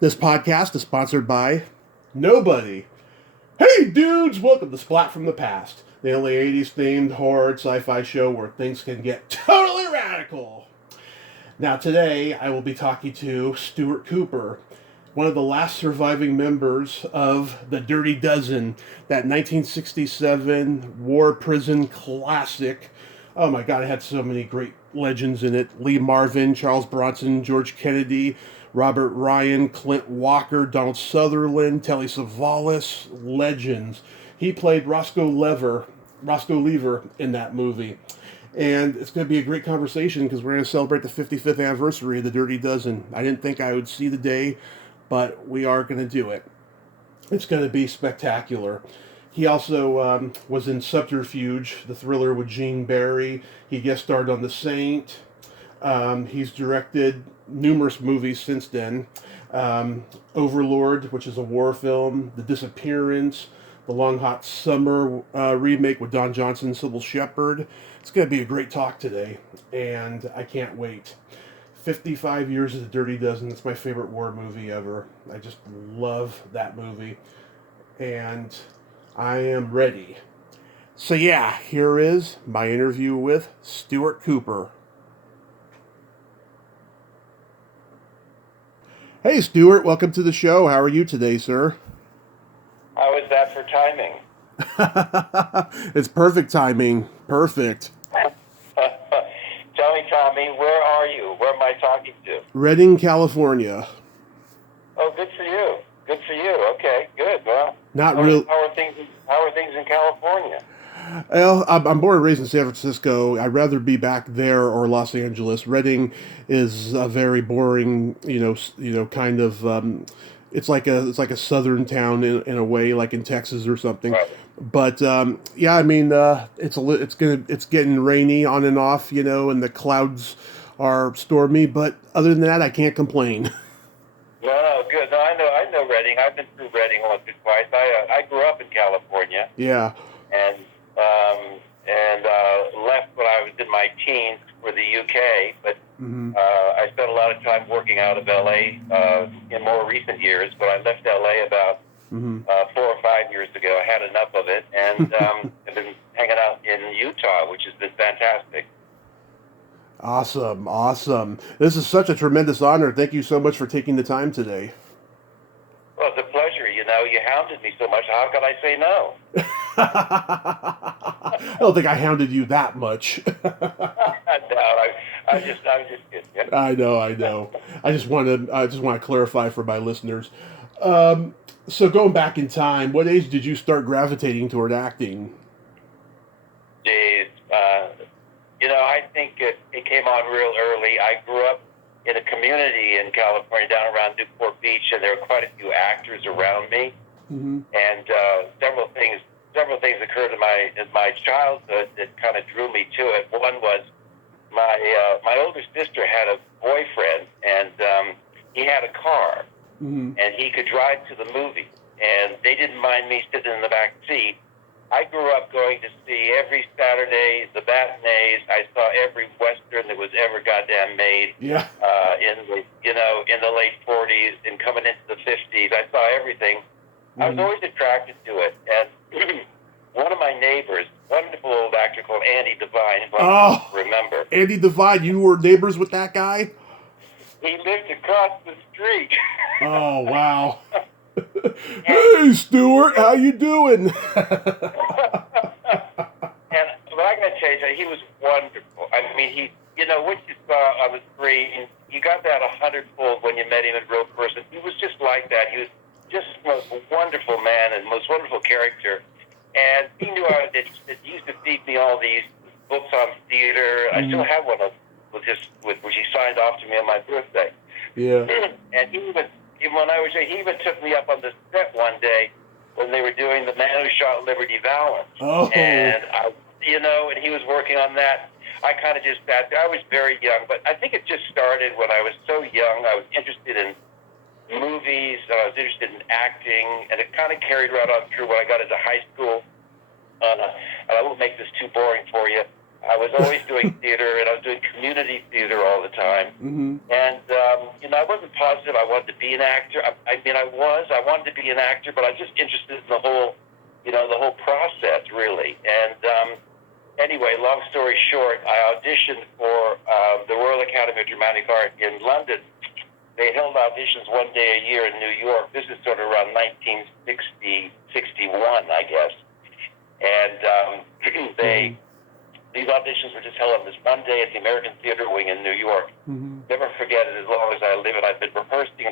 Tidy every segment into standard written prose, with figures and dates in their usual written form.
This podcast is sponsored by nobody. Hey dudes, welcome to Splat from the Past, the only 80s themed horror sci-fi show where things can get totally radical. Now today I will be talking to Stuart Cooper, one of the last surviving members of the Dirty Dozen, that 1967 war prison classic. Oh my god, it had so many great legends in it. Lee Marvin, Charles Bronson, George Kennedy, Robert Ryan, Clint Walker, Donald Sutherland, Telly Savalas, legends. He played Roscoe Lever in that movie. And it's going to be a great conversation because we're going to celebrate the 55th anniversary of the Dirty Dozen. I didn't think I would see the day, but we are going to do it. It's going to be spectacular. He also was in Subterfuge, the thriller with Gene Barry. He guest starred on The Saint. He's directed numerous movies since then. Overlord, which is a war film. The Disappearance. The Long Hot Summer remake with Don Johnson and Sybil Shepherd. It's going to be a great talk today, and I can't wait. 55 years of the Dirty Dozen. It's my favorite war movie ever. I just love that movie. And I am ready. So yeah, here is my interview with Stuart Cooper. Hey Stuart, welcome to the show. How are you today, sir? How is that for timing? It's perfect timing. Perfect. Tell me, Tommy, where are you? Where am I talking to? Redding, California. Oh, good for you. Good for you. Okay, good. Well, Not real. How are things? How are things in California? Well, I'm born and raised in San Francisco. I'd rather be back there or Los Angeles. Redding is a very boring, kind of. It's like a southern town in a way, like in Texas or something. Right. But yeah, I mean, it's getting rainy on and off, and the clouds are stormy. But other than that, I can't complain. No, good. No, I know Redding. I've been through Redding once or twice. I grew up in California Yeah. and left when I was in my teens for the UK, but Hmm. I spent a lot of time working out of LA in more recent years. But I left LA about Hmm. 4 or 5 years ago. I had enough of it, and I've been hanging out in Utah, which has been fantastic. Awesome, awesome. This is such a tremendous honor. Thank you so much for taking the time today. Well, it's a pleasure. You hounded me so much. How could I say no? I don't think I hounded you that much. No, I was just kidding. I know, I know. I just want to clarify for my listeners. Um, so going back in time, what age did you start gravitating toward acting? Jeez, I think it came on real early. I grew up in a community in California down around Newport Beach, and there were quite a few actors around me. Hmm. And several things occurred in my childhood that kind of drew me to it. One was my older sister had a boyfriend, and he had a car, Hmm. and he could drive to the movie, and they didn't mind me sitting in the back seat. I grew up going to see every Saturday the matinees. I saw every Western that was ever goddamn made Yeah. in the late 40s and coming into the 50s. I saw everything. I was Hmm. always attracted to it. And one of my neighbors, wonderful old actor called Andy Devine, if I Oh, remember, Andy Devine, you were neighbors with that guy? he lived across the street. Oh, wow. and, Hey, Stuart, how you doing? but I got to tell you, he was wonderful. I mean, what you saw on the screen, you got that 100-fold when you met him in real person. He was just like that. He was just the most wonderful man and most wonderful character. And he knew I was interested. He used to feed me all these books on theater. I still Mhm. have one of which he signed off to me on my birthday. Yeah. And even when I was there, he even took me up on the set one day when they were doing The Man Who Shot Liberty Valance. Oh. And and he was working on that. I kind of just sat there. I was very young, but I think it just started when I was so young. I was interested in movies, I was interested in acting, and it kind of carried right on through when I got into high school. And I won't make this too boring for you. I was always doing theater, and I was doing community theater all the time. Mm-hmm. And, I wasn't positive I wanted to be an actor. I wanted to be an actor, but I was just interested in the whole process, really. And anyway, long story short, I auditioned for the Royal Academy of Dramatic Art in London. They held auditions one day a year in New York. This is sort of around 1960, 61, I guess. And these auditions were just held on this one day at the American Theater Wing in New York. Mm-hmm. Never forget it as long as I live. And I've been rehearsing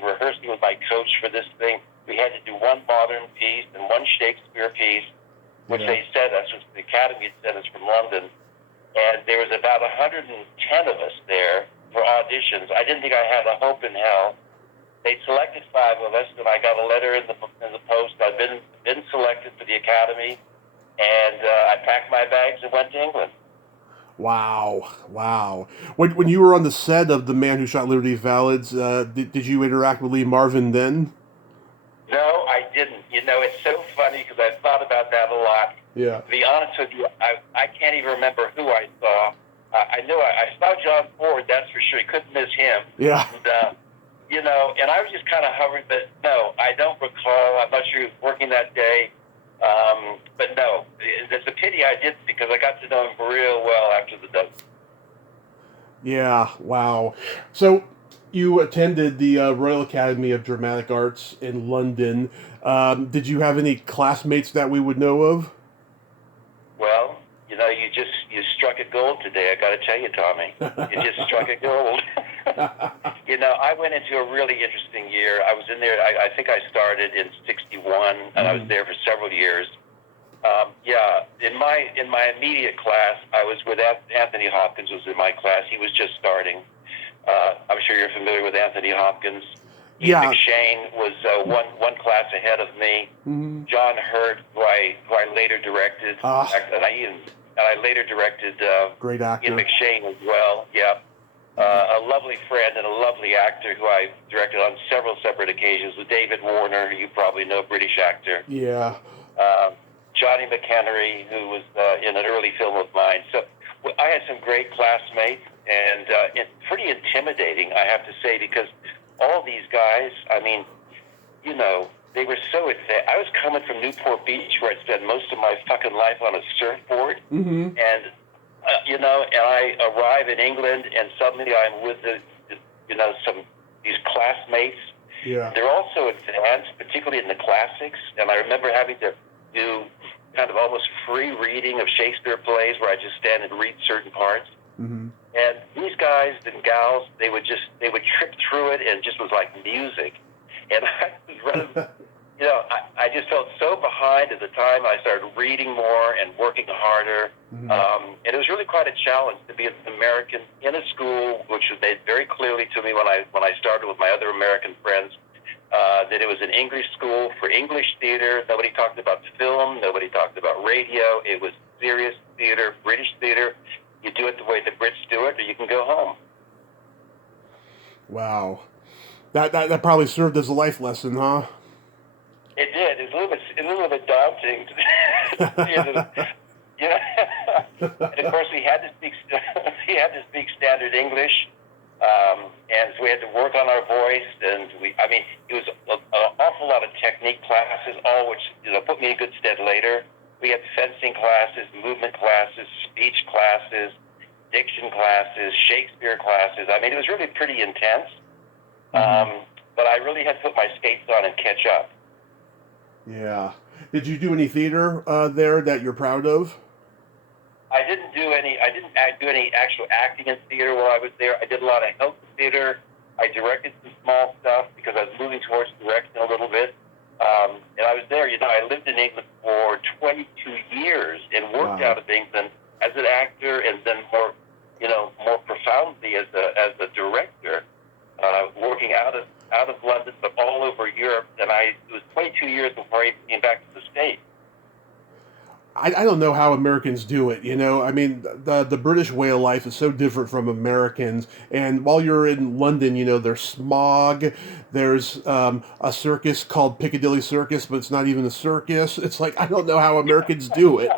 with my coach for this thing. We had to do one modern piece and one Shakespeare piece, which they sent us, which the Academy had sent us from London. And there was about 110 of us there for auditions. I didn't think I had a hope in hell. They selected 5 of us, and I got a letter in the post. I'd been selected for the Academy, and I packed my bags and went to England. Wow. When you were on the set of The Man Who Shot Liberty Valance, did you interact with Lee Marvin then? No, I didn't. It's so funny because I've thought about that a lot. Yeah. To be honest with you, I can't even remember who I saw. I knew I saw John Ford, that's for sure. You couldn't miss him. Yeah. And I was just kind of hovering, but no, I don't recall. I'm not sure he was working that day. But no, it's a pity I didn't, because I got to know him real well after the dub. Yeah, wow. So you attended the Royal Academy of Dramatic Arts in London. Did you have any classmates that we would know of? Well, you struck a gold today. I got to tell you, Tommy, you just struck a gold. I went into a really interesting year. I was in there. I think I started in '61, and I was there for several years. In my immediate class, I was with Anthony Hopkins. Was in my class. He was just starting. I'm sure you're familiar with Anthony Hopkins. Yeah. McShane was one class ahead of me. Mm-hmm. John Hurt, who I later directed, and I later directed Great actor. Ian McShane as well. Yeah. A lovely friend and a lovely actor who I directed on several separate occasions with David Warner, who you probably know, British actor. Yeah. Johnny McHenry, who was in an early film of mine. So I had some great classmates, and it's pretty intimidating, I have to say, because all these guys, they were so advanced. I was coming from Newport Beach, where I'd spent most of my fucking life on a surfboard, Mm-hmm. and and I arrive in England, and suddenly I'm with these classmates. Yeah. They're also advanced, particularly in the classics, and I remember having to do kind of almost free reading of Shakespeare plays, where I just stand and read certain parts. Mm-hmm. And these guys and gals, they would trip through it, and just was like music. And I was running. I just felt so behind at the time. I started reading more and working harder. Mm-hmm. And it was really quite a challenge to be an American in a school, which was made very clearly to me when I started with my other American friends, that it was an English school for English theater. Nobody talked about film. Nobody talked about radio. It was serious theater, British theater. You do it the way the Brits do it, or you can go home. Wow. That probably served as a life lesson, huh? It did. It was a little bit daunting. And of course, we had to speak standard English, and so we had to work on our voice. And it was an awful lot of technique classes, all which put me in good stead later. We had fencing classes, movement classes, speech classes, diction classes, Shakespeare classes. It was really pretty intense. Mm-hmm. But I really had to put my skates on and catch up. Yeah. Did you do any theater there that you're proud of? I didn't do any actual acting in theater while I was there. I did a lot of help theater. I directed some small stuff because I was moving towards direction a little bit. And I was there. I lived in England for 22 years and worked out of England as an actor, and then more profoundly as a director, working out of London, but all over Europe. And it was 22 years before I came back to the States. I don't know how Americans do it, the British way of life is so different from Americans, and while you're in London, there's smog, there's a circus called Piccadilly Circus, but it's not even a circus. It's like, I don't know how Americans do it,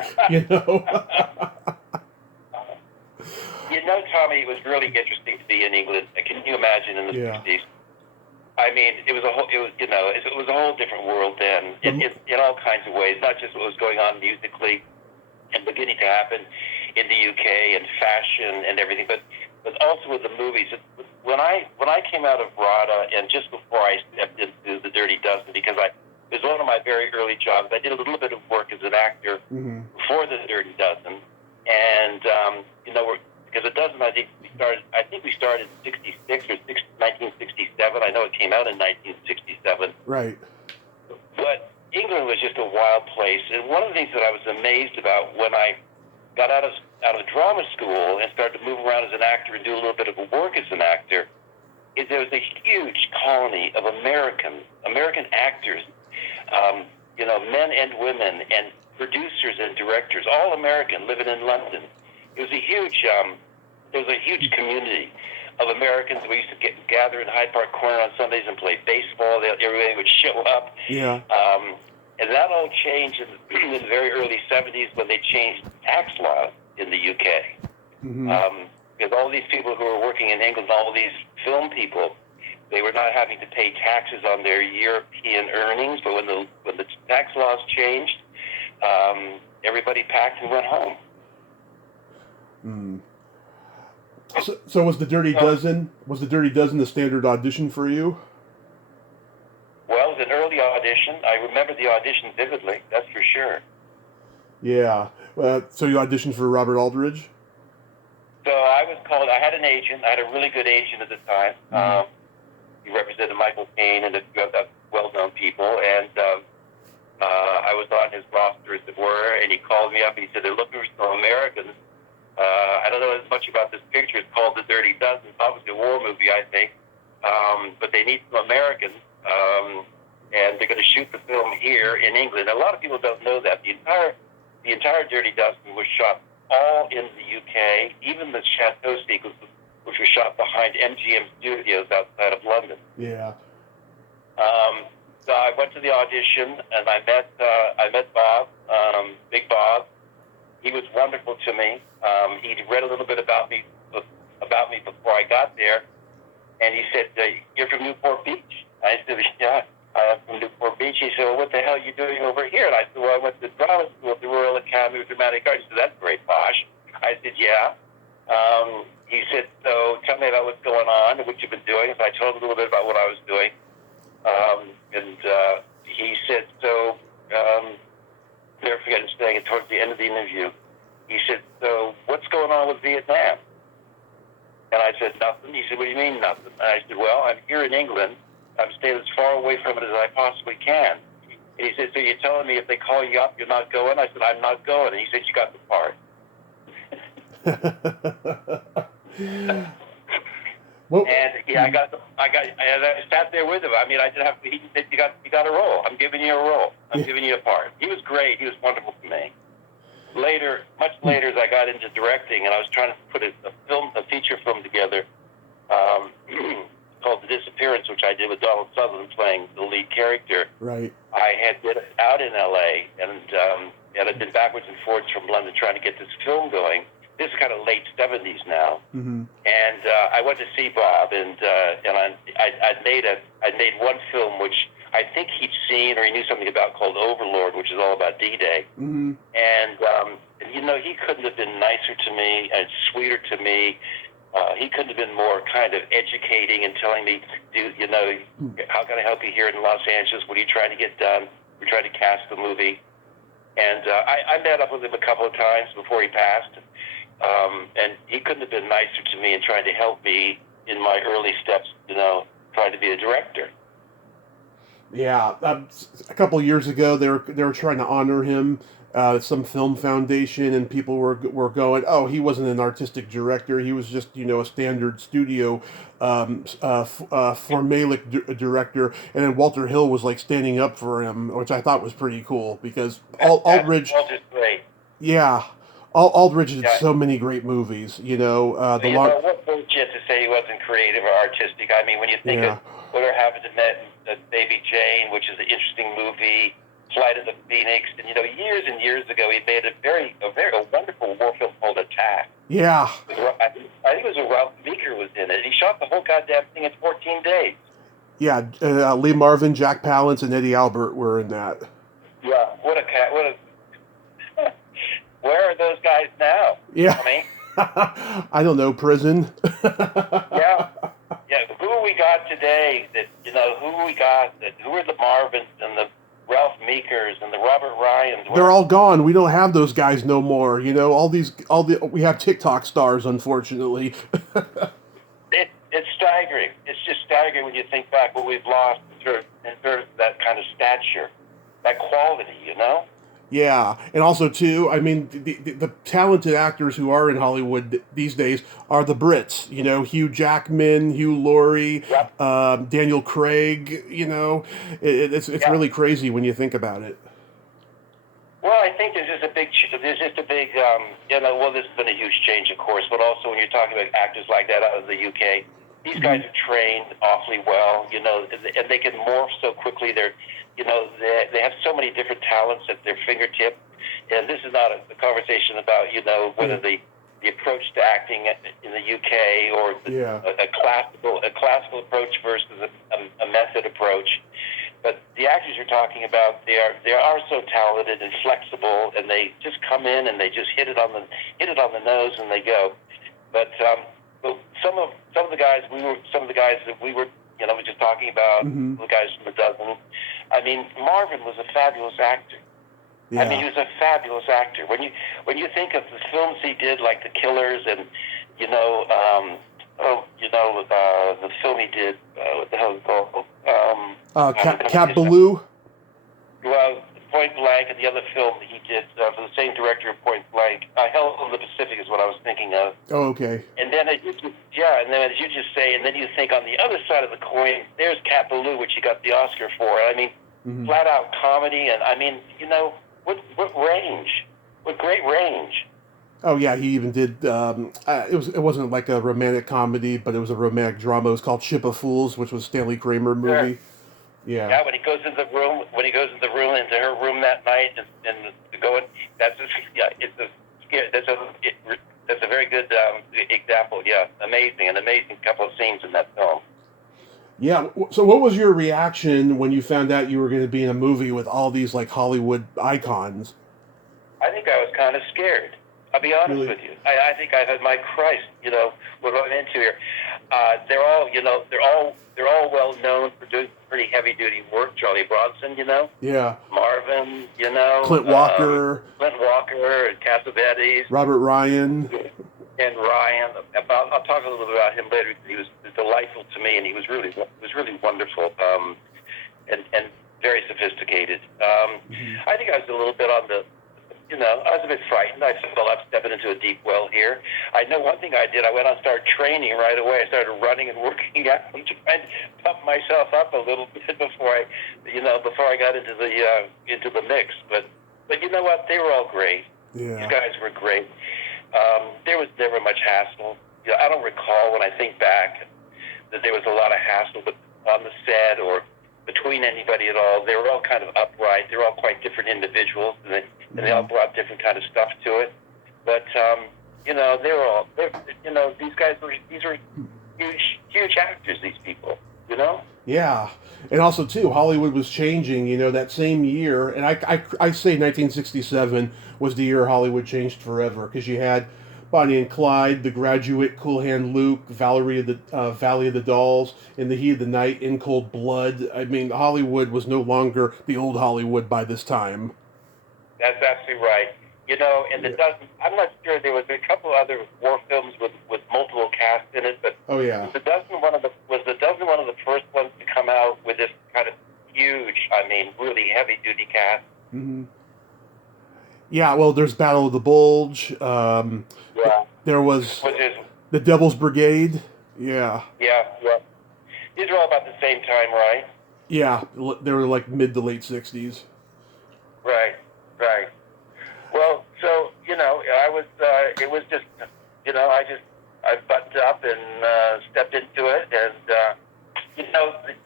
it was really interesting to be in England. Can you imagine in the 60s? I mean, it was a whole different world then in all kinds of ways, not just what was going on musically and beginning to happen in the UK and fashion and everything, but also with the movies. When I came out of RADA and just before I stepped into the Dirty Dozen, because it was one of my very early jobs. I did a little bit of work as an actor before the Dirty Dozen, and because the Dozen, I think we started in 66 or 1967. I know it came out in 1967. Right. But England was just a wild place, and one of the things that I was amazed about when I got out of drama school and started to move around as an actor and do a little bit of work as an actor, is there was a huge colony of American actors, men and women, and producers and directors, all American, living in London. It was a huge, there was a huge community of Americans. We used to gather in Hyde Park Corner on Sundays and play baseball. Everybody would show up. Yeah. And that all changed in the very early 70s when they changed tax laws in the UK. Because all these people who were working in England, all these film people, they were not having to pay taxes on their European earnings. But when the tax laws changed, everybody packed and went home. So was the Dirty Dozen the standard audition for you? Well, it was an early audition. I remember the audition vividly. That's for sure. Yeah. So you auditioned for Robert Aldrich? So I was called. I had an agent. I had a really good agent at the time. He represented Michael Caine and a few other well-known people, and I was on his roster, as it were. And he called me up and he said, "They're looking for some Americans. I don't know as much about this picture. It's called The Dirty Dozen. It's obviously a war movie, I think. But they need some Americans, and they're going to shoot the film here in England." A lot of people don't know that. The entire Dirty Dozen was shot all in the UK, even the Chateau sequence, which was shot behind MGM Studios outside of London. Yeah. So I went to the audition, and I met Bob, Big Bob. He was wonderful to me. He'd read a little bit about me before I got there, and he said, "You're from Newport Beach?" I said, "Yeah, I'm from Newport Beach." He said, "Well, what the hell are you doing over here?" And I said, "Well, I went to drama school at the Royal Academy of Dramatic Arts." He said, "That's very posh." I said, "Yeah." He said, "So tell me about what's going on and what you've been doing." So I told him a little bit about what I was doing. And he said, "So, never forget him saying it towards the end of the interview. He said, 'So what's going on with Vietnam?' And I said, 'Nothing.' He said, 'What do you mean nothing?' And I said, 'Well, I'm here in England. I'm staying as far away from it as I possibly can.' And he said, 'So you're telling me if they call you up, you're not going?' I said, 'I'm not going.' And he said, 'You got the part.'" And yeah, I sat there with him. I mean, I didn't have to. He said, "You got a role. I'm giving you a role. I'm giving you a part." He was great. He was wonderful to me. Much later, as I got into directing, and I was trying to put a feature film together called The Disappearance, which I did with Donald Sutherland playing the lead character. Right. I had been out in L.A. and I'd been backwards and forwards from London trying to get this film going. This is kind of late 70s now, and I went to see Bob, and I made one film which I think he'd seen or he knew something about called Overlord, which is all about D-Day, and he couldn't have been nicer to me and sweeter to me. He couldn't have been more kind of educating and telling me, how can I help you here in Los Angeles? What are you trying to get done? We're trying to cast the movie, and I met up with him a couple of times before he passed. And he couldn't have been nicer to me in trying to help me in my early steps, trying to be a director. Yeah, a couple of years ago, they were trying to honor him, some film foundation, and people were going, "Oh, he wasn't an artistic director. He was just a standard studio formulaic director." And then Walter Hill was like standing up for him, which I thought was pretty cool because Aldrich. Walter's great. Yeah. Aldrich did so many great movies, what bullshit to say he wasn't creative or artistic. I mean, when you think of Whatever Happened to Baby Jane, which is an interesting movie, Flight of the Phoenix, and years and years ago he made a wonderful war film called Attack. Yeah. I think it was with days. Yeah, Lee Marvin, Jack Palance, and Eddie Albert were in that. Yeah, what a cat! What a where are those guys now? Yeah. I mean, I don't know, prison. yeah, yeah. Who we got today? That who we got? Who are the Marvins and the Ralph Meekers and the Robert Ryans? They're all gone. We don't have those guys no more. We have TikTok stars, unfortunately. It's staggering. It's just staggering when you think back what we've lost in terms of that kind of stature, that quality, Yeah, and also too, I mean, the talented actors who are in Hollywood these days are the Brits. Hugh Jackman, Hugh Laurie, Yep. Daniel Craig. It's Yeah. really crazy when you think about it. Well, I think there's just a big, well, there's been a huge change, of course, but also when you're talking about actors like that out of the UK, these guys are trained awfully well, and they can morph so quickly. They have so many different talents at their fingertip, and this is not a conversation about, whether the approach to acting in the UK or a classical approach versus a method approach. But the actors you're talking about, they are so talented and flexible, and they just come in and they just hit it on the nose and they go. But some of the guys that we were just talking about, the guys from the dozen. I mean, Marvin was a fabulous actor. Yeah. I mean, he was a fabulous actor. When you think of the films he did, like The Killers, and the film he did, what the hell is it called? Cat Ballou. Well, Point Blank, and the other film he did for the same director of Point Blank, Hell of the Pacific is what I was thinking of. Oh, okay. And then as you just say, and then you think on the other side of the coin, there's Cat Ballou, which he got the Oscar for. I mean, flat out comedy, and I mean, what range? What great range. Oh yeah, he even did. It wasn't like a romantic comedy, but it was a romantic drama. It was called Ship of Fools, which was a Stanley Kramer movie. Sure. Yeah. Yeah, when he goes into the room into her room that night and going, that's a very good example. Yeah, an amazing couple of scenes in that film. Yeah. So, what was your reaction when you found out you were going to be in a movie with all these like Hollywood icons? I think I was kind of scared. I'll be honest Really? with you. I think I had, my Christ, what I'm into here. They're all well known for doing pretty heavy duty work. Charlie Bronson, Yeah. Marvin, Clint Walker. And Cassavetes. Robert Ryan. And Ryan. I'll talk a little bit about him later because he was delightful to me, and he was really wonderful, and very sophisticated. I think I was a little bit on the. I was a bit frightened. I felt I'm stepping into a deep well here. I know one thing I did. I went on and started training right away. I started running and working out and trying to pump myself up a little bit before I got into the mix. But you know what? They were all great. Yeah. These guys were great. There was never much hassle. I don't recall when I think back that there was a lot of hassle on the set or between anybody at all. They were all kind of upright. They were all quite different individuals, and they all brought different kind of stuff to it. But these guys were huge actors. These people, Yeah, and also too, Hollywood was changing. That same year, and I say 1967 was the year Hollywood changed forever because you had Bonnie and Clyde, The Graduate, Cool Hand Luke, Valley of the Dolls, In the Heat of the Night, In Cold Blood. I mean, Hollywood was no longer the old Hollywood by this time. That's absolutely right. And the dozen. I'm not sure. There was a couple other war films with multiple casts in it, but Oh yeah. was the dozen one of the first ones to come out with this kind of huge, really heavy duty cast. Mm-hmm. Yeah, well, there's Battle of the Bulge. There was the Devil's Brigade. Yeah. Yeah. These are all about the same time, right? Yeah, they were like mid to late 60s. Right. Well, so, I was, it was just, I buttoned up and stepped into it. And, the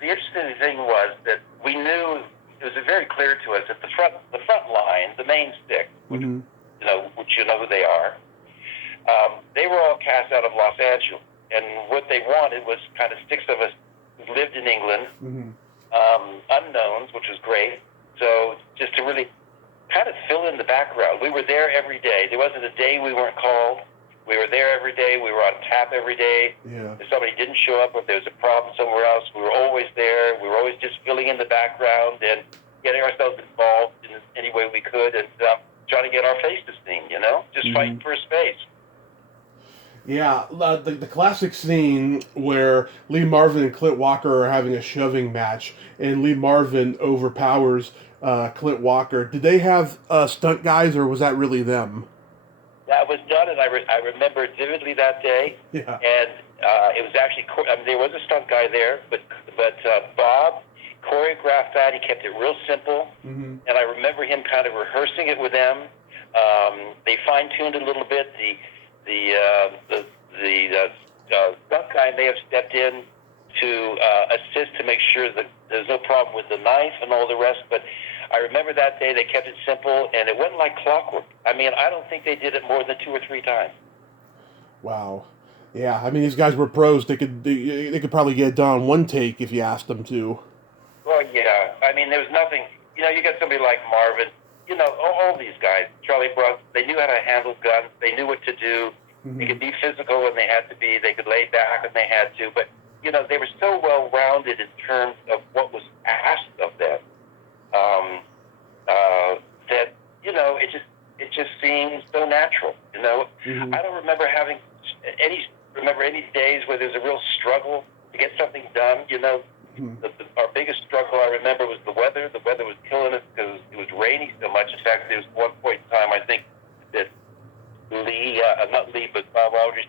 interesting thing was that we knew, it was very clear to us that the front line, the main stick, which you know who they are, they were all cast out of Los Angeles. And what they wanted was kind of 6 of us who lived in England, Mm-hmm. unknowns, which was great. So just to really kind of fill in the background. We were there every day. There wasn't a day we weren't called. We were there every day. We were on tap every day. Yeah. If somebody didn't show up, if there was a problem somewhere else, we were always there. We were always just filling in the background and getting ourselves involved in any way we could and trying to get our faces seen, just fighting for a space. Yeah, the classic scene where Lee Marvin and Clint Walker are having a shoving match, and Lee Marvin overpowers Clint Walker. Did they have stunt guys, or was that really them? That was done, and I remember it vividly that day. Yeah. And it was actually, there was a stunt guy there, but Bob choreographed that. He kept it real simple, Mm-hmm. and I remember him kind of rehearsing it with them. They fine-tuned it a little bit. The stunt guy may have stepped in to assist to make sure that there's no problem with the knife and all the rest, but I remember that day they kept it simple, and it went like clockwork. I mean, I don't think they did it more than 2 or 3 times. Wow. Yeah, I mean, these guys were pros. They could probably get it done in one take if you asked them to. Well, yeah. I mean, there was nothing. You got somebody like Marvin. All these guys, Charlie Brown, they knew how to handle guns. They knew what to do. Mm-hmm. They could be physical when they had to be. They could lay back when they had to. But, they were so well-rounded in terms of what was asked of them that, it just seemed so natural, Mm-hmm. I don't remember having any days where there's a real struggle to get something done, Mm-hmm. Our biggest struggle, I remember, was the weather. The weather was killing us because it was raining so much. In fact, there was one point in time, I think, that not Lee, but Bob Aldrich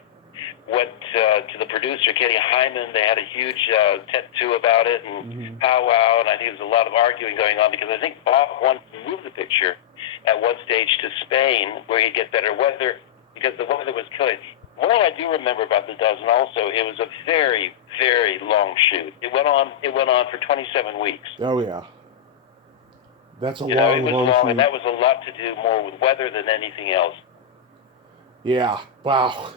went to the producer, Kenny Hyman. They had a huge tattoo about it and Mm-hmm. powwow, and I think there was a lot of arguing going on because I think Bob wanted to move the picture at one stage to Spain where he'd get better weather because the weather was killing. One thing I do remember about The Dozen also, it was a very, very long shoot. It went on for 27 weeks. Oh, yeah. That's a It long was long, shoot. and that was a lot to do more with weather than anything else. Yeah, wow.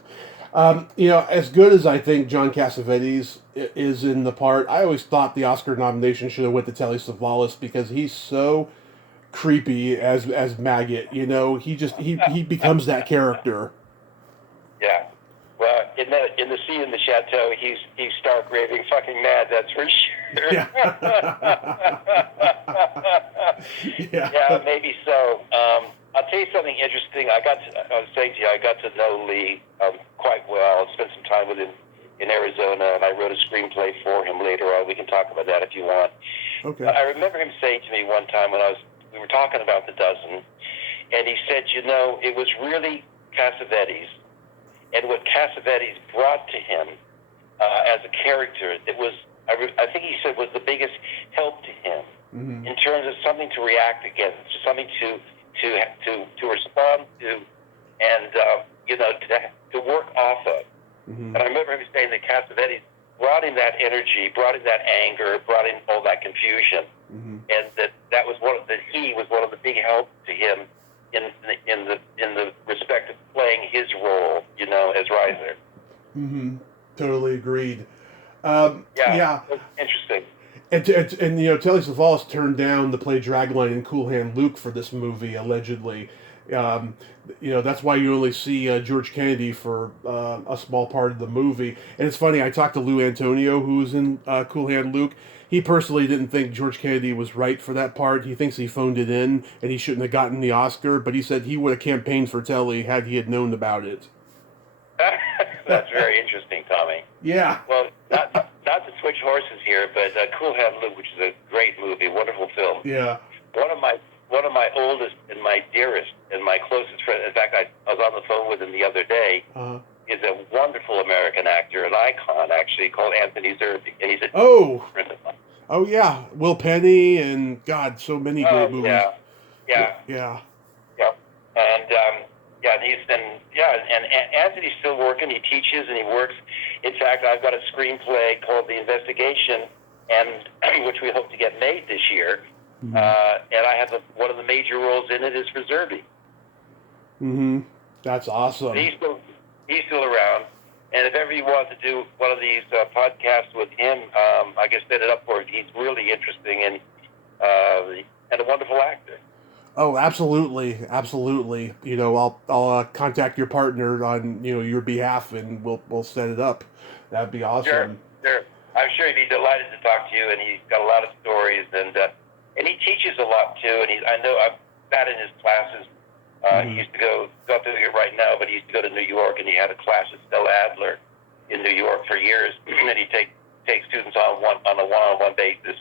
As good as I think John Cassavetes is in the part, I always thought the Oscar nomination should have went to Telly Savalas because he's so creepy as Maggot. He becomes that character. Yeah. Well, in the scene in the chateau, he's stark raving fucking mad. That's for sure. Yeah. Yeah, maybe so. I'll tell you something interesting. I was saying to you, I got to know Lee quite well. I spent some time with him in Arizona, and I wrote a screenplay for him later on. We can talk about that if you want. Okay. I remember him saying to me one time when we were talking about The Dozen, and he said, it was really Cassavetes, and what Cassavetes brought to him as a character, it was, I think he said, was the biggest help to him Mm-hmm. in terms of something to react against, something to respond to, and to work off of. Mm-hmm. And I remember him saying that Cassavetes brought in that energy, brought in that anger, brought in all that confusion, Mm-hmm. and that was he was one of the big helps to him in the respect of playing his role, as Reiser. Mm-hmm. Totally agreed. Yeah. It was interesting. And Telly Savalas turned down to play Dragline and Cool Hand Luke for this movie, allegedly. That's why you only see George Kennedy for a small part of the movie. And it's funny, I talked to Lou Antonio, who's in Cool Hand Luke. He personally didn't think George Kennedy was right for that part. He thinks he phoned it in, and he shouldn't have gotten the Oscar, but he said he would have campaigned for Telly had he had known about it. That's very interesting, Tommy. Yeah. Well, not to switch horses here, but Cool Hand Luke, which is a great movie, wonderful film. Yeah. One of my oldest and my dearest and my closest friends. In fact, I was on the phone with him the other day. Uh-huh. Is a wonderful American actor, an icon actually, called Anthony Zerbe, and he's a friend of mine. Oh yeah, Will Penny and God, so many great movies. Yeah. And Anthony's still working. He teaches and he works. In fact, I've got a screenplay called The Investigation, and which we hope to get made this year. Mm-hmm. And I have one of the major roles in it is for Zerbe. Mm-hmm. That's awesome. He's still around, And if ever you want to do one of these podcasts with him, I can set it up for you. He's really interesting and a wonderful actor. Oh, absolutely, absolutely. You know, I'll contact your partner on your behalf, and we'll set it up. That'd be awesome. Sure. I'm sure he'd be delighted to talk to you, and he's got a lot of stories, and he teaches a lot too. And I know I've sat in his classes. He used to go up to it right now, but he used to go to New York, and he had a class at Stella Adler in New York for years, and he'd take students on a one-on-one basis.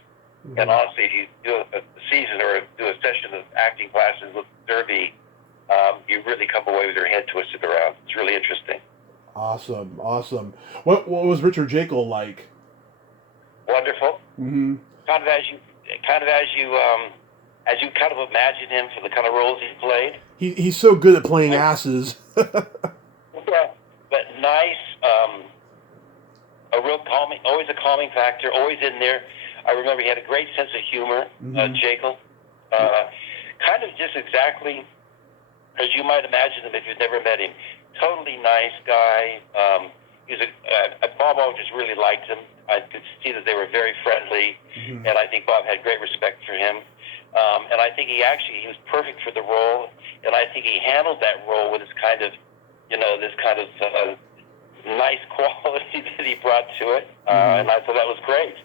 And honestly, if you do a season or do a session of acting classes with Derby, you really come away with your head twisted around. It's really interesting. Awesome. What was Richard Jekyll like? Wonderful. Mm-hmm. Kind of as you kind of imagine him for the kind of roles he played. He's so good at playing asses. Yeah, but nice. A real always a calming factor, always in there. I remember he had a great sense of humor, Jekyll. Kind of just exactly as you might imagine him if you've never met him. Totally nice guy. Bob Aldrich really liked him. I could see that they were very friendly, and I think Bob had great respect for him. And I think he was perfect for the role, and I think he handled that role with this kind of nice quality that he brought to it, and I thought that was great.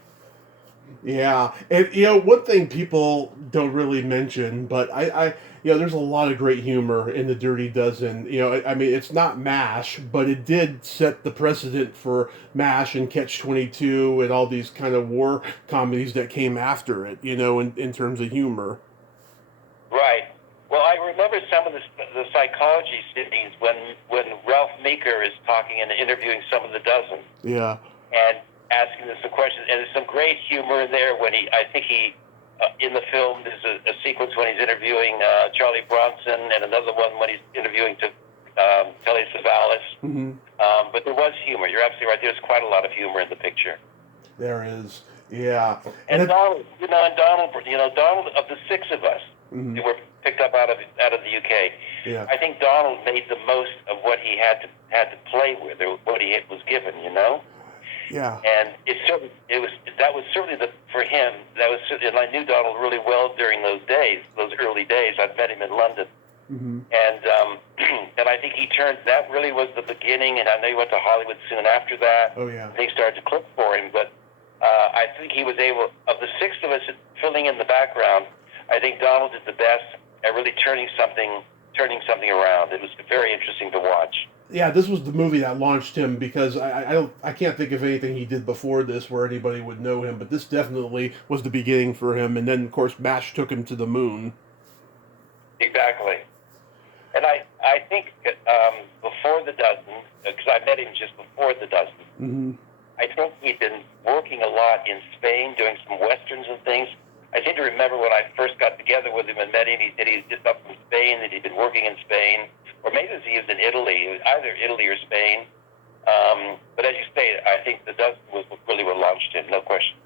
Yeah, and one thing people don't really mention, but I there's a lot of great humor in The Dirty Dozen. I mean, it's not MASH, but it did set the precedent for MASH and Catch-22 and all these kind of war comedies that came after it. In terms of humor. Right. Well, I remember some of the psychology scenes when Ralph Meeker is talking and interviewing some of the dozen. Yeah. And asking them some questions, and there's some great humor in there when in the film there's a sequence when he's interviewing Charlie Bronson, and another one when he's interviewing Telly Savalas. But there was humor. You're absolutely right. There's quite a lot of humor in the picture. There is, yeah. And Donald, Donald of the six of us who were picked up out of the UK. Yeah. I think Donald made the most of what he had to play with, or what he was given. Yeah. And that was certainly for him. And I knew Donald really well during those early days. I'd met him in London, and I think that really was the beginning. And I know he went to Hollywood soon after that. Oh yeah. Things started to click for him, but I think he was able. Of the six of us filling in the background, I think Donald did the best at really turning something around. It was very interesting to watch. Yeah, this was the movie that launched him, because I can't think of anything he did before this where anybody would know him, but this definitely was the beginning for him, and then, of course, MASH took him to the moon. Exactly. And I think before The Dozen, because I met him just before The Dozen, I think he'd been working a lot in Spain, doing some westerns and things. I seem to remember when I first got together with him and met him, he said he was just up from Spain, that he'd been working in Spain. Or maybe he was in Italy. It was either Italy or Spain. But as you say, I think The Dozen was really what launched him, no question.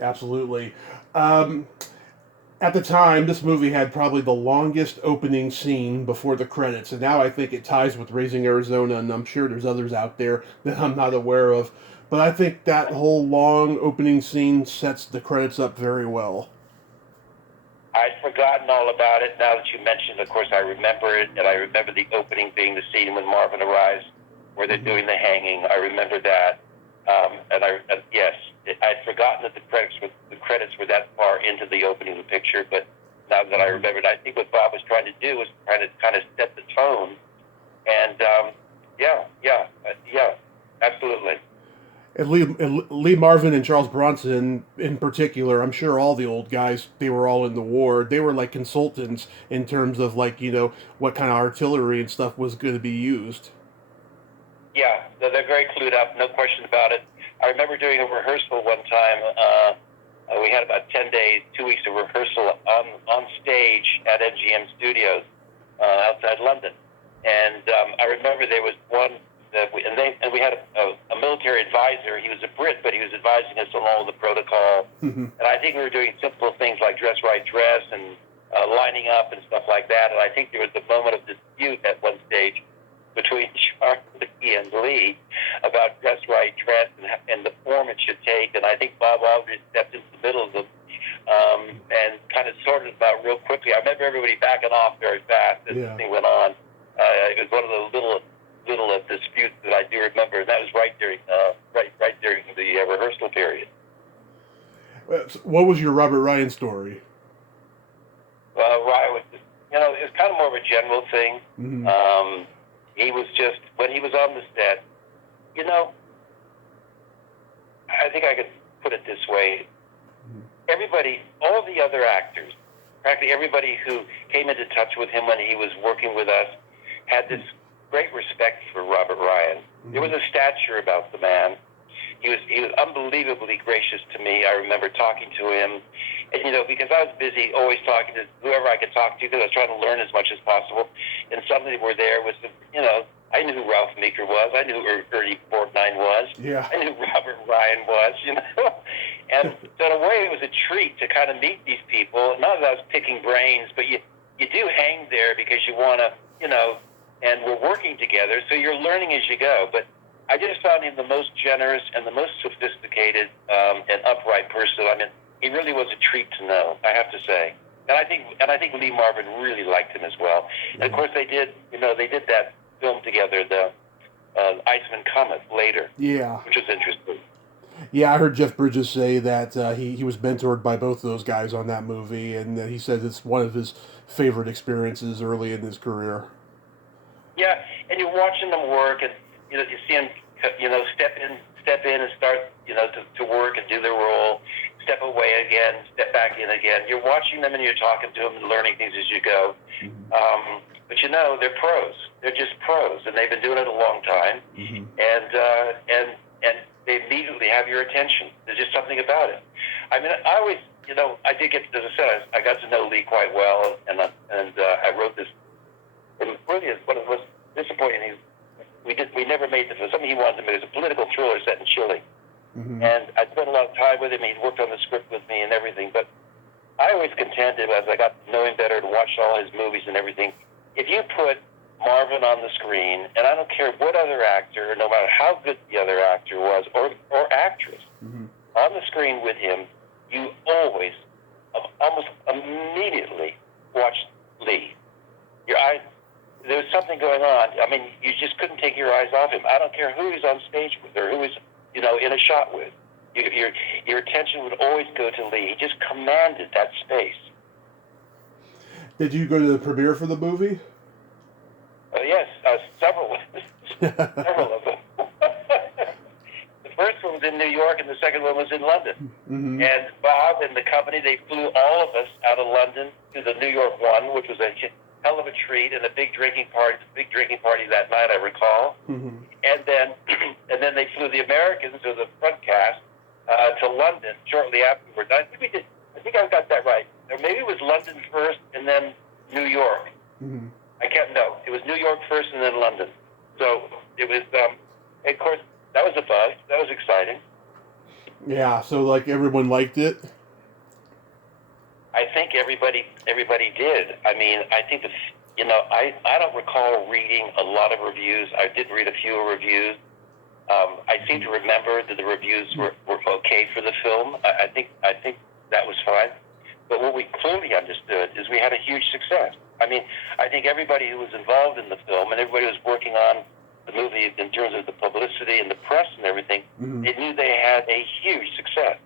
Absolutely. At the time, this movie had probably the longest opening scene before the credits, and now I think it ties with Raising Arizona, and I'm sure there's others out there that I'm not aware of. But I think that whole long opening scene sets the credits up very well. I'd forgotten all about it. Now that you mentioned, of course, I remember it, and I remember the opening being the scene when Marvin arrives, where they're doing the hanging. I remember that, yes, I'd forgotten that the credits were that far into the opening of the picture. But now that I remember it, I think what Bob was trying to do was trying to kind of set the tone. And absolutely. And Lee Marvin and Charles Bronson in particular, I'm sure all the old guys, they were all in the war. They were like consultants in terms of what kind of artillery and stuff was going to be used. Yeah, they're very clued up, no question about it. I remember doing a rehearsal one time. We had about 10 days, 2 weeks of rehearsal on stage at MGM Studios outside London. And I remember there was one, we had a military advisor. He was a Brit, but he was advising us on all of the protocol. And I think we were doing simple things like dress right dress and lining up and stuff like that. And I think there was a moment of dispute at one stage. between Charlie and Lee about dress right dress and the form it should take. And I think Bob Aldrich stepped into the middle of them and kind of sorted them out real quickly. I remember everybody backing off very fast as the thing went on. It was one of those little disputes that I do remember, and that was right during the rehearsal period. What was your Robert Ryan story? Ryan was, it was kind of more of a general thing. Mm-hmm. He was just, when he was on the set, I think I could put it this way. Everybody, all the other actors, practically everybody who came into touch with him when he was working with us, had this great respect for Robert Ryan. Mm-hmm. There was a stature about the man. He was unbelievably gracious to me. I remember talking to him, and because I was busy always talking to whoever I could talk to, because I was trying to learn as much as possible. And somebody were there was, I knew who Ralph Meeker was. I knew who Ernie Portnine was. Yeah. I knew who Robert Ryan was. And so in a way, it was a treat to kind of meet these people. Not that I was picking brains, but you do hang there because you want to, and we're working together, so you're learning as you go. But I just found him the most generous and the most sophisticated and upright person. I mean, he really was a treat to know, I have to say. And I think Lee Marvin really liked him as well. And of course, they did that film together, the Iceman Comet, later. Yeah. Which was interesting. Yeah, I heard Jeff Bridges say that he was mentored by both of those guys on that movie, and he said it's one of his favorite experiences early in his career. Yeah, and you're watching them work, and you see them, step in and start, to work and do their role, step away again, step back in again. You're watching them and you're talking to them and learning things as you go. Mm-hmm. But they're pros. They're just pros, and they've been doing it a long time. Mm-hmm. And they immediately have your attention. There's just something about it. I mean, I always, I did get, as I said, I got to know Lee quite well, and I wrote this. It really is what it was disappointing. We never made the film. Something he wanted to make. It was a political thriller set in Chile. Mm-hmm. And I spent a lot of time with him. He'd worked on the script with me and everything. But I always contended, as I got to know him better and watched all his movies and everything, if you put Marvin on the screen, and I don't care what other actor, no matter how good the other actor was or actress, mm-hmm. on the screen with him, you always, almost immediately watched Lee. Your eyes, there was something going on. I mean, you just couldn't take your eyes off him. I don't care who he's on stage with or who he's, in a shot with. Your attention would always go to Lee. He just commanded that space. Did you go to the premiere for the movie? Yes, several of them. The first one was in New York, and the second one was in London. Mm-hmm. And Bob and the company, they flew all of us out of London to the New York one, which was a hell of a treat and a big drinking party that night, I recall. Mm-hmm. And then they flew the Americans, or the front cast, to London shortly afterwards. I think I got that right. Or maybe it was London first and then New York. Mm-hmm. I can't know. It was New York first and then London. So it was, of course, that was a buzz. That was exciting. Yeah, so everyone liked it? I think everybody did. I mean, I think I don't recall reading a lot of reviews. I did read a few reviews. I seem to remember that the reviews were okay for the film. I think that was fine. But what we clearly understood is we had a huge success. I mean, I think everybody who was involved in the film and everybody who was working on the movie in terms of the publicity and the press and everything, mm-hmm. they knew they had a huge success.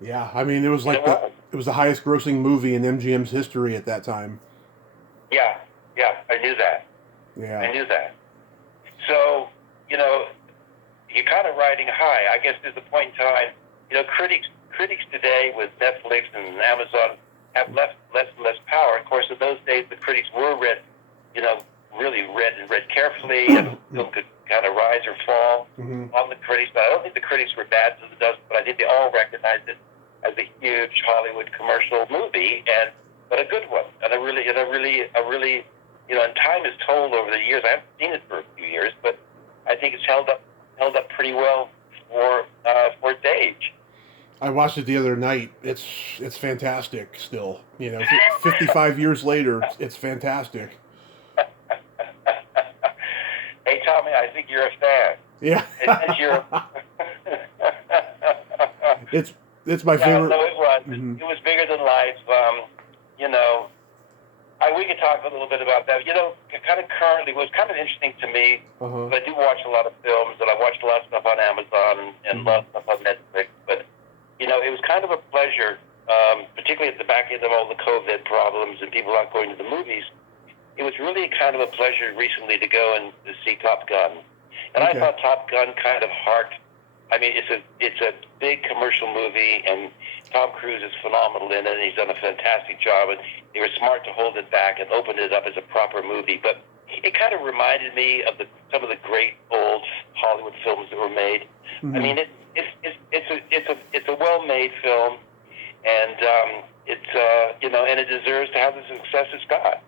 Yeah, I mean, it was the highest grossing movie in MGM's history at that time. Yeah, I knew that. Yeah. I knew that. So, you're kind of riding high. I guess there's a point in time, critics today with Netflix and Amazon have less and less power. Of course, in those days, the critics were read, really read carefully, and the film could kind of rise or fall mm-hmm. on the critics. But I don't think the critics were bad to the dozen, but I think they all recognized it as a huge Hollywood commercial movie, but a good one, and a really, and time has told over the years. I haven't seen it for a few years, but I think it's held up pretty well for its age. I watched it the other night. It's fantastic still. 55 years later, it's fantastic. me, I think you're a fan. Yeah. And since you're... It's my Yeah, favorite. no, it was. Mm-hmm. It was bigger than life. You know, we could talk a little bit about that. You know, kind of currently, was kind of interesting to me. Uh-huh. I do watch a lot of films, and I watched a lot of stuff on Amazon and a lot of stuff on Netflix. But, you know, it was kind of a pleasure, particularly at the back end of all the COVID problems and people not going to the movies. It was really kind of a pleasure recently to go and to see Top Gun. And I thought Top Gun kind of harked. I mean, it's a big commercial movie, and Tom Cruise is phenomenal in it, and he's done a fantastic job. And they were smart to hold it back and open it up as a proper movie. But it kind of reminded me of some of the great old Hollywood films that were made. Mm-hmm. I mean, it's a well-made film, and and it deserves to have the success it's got.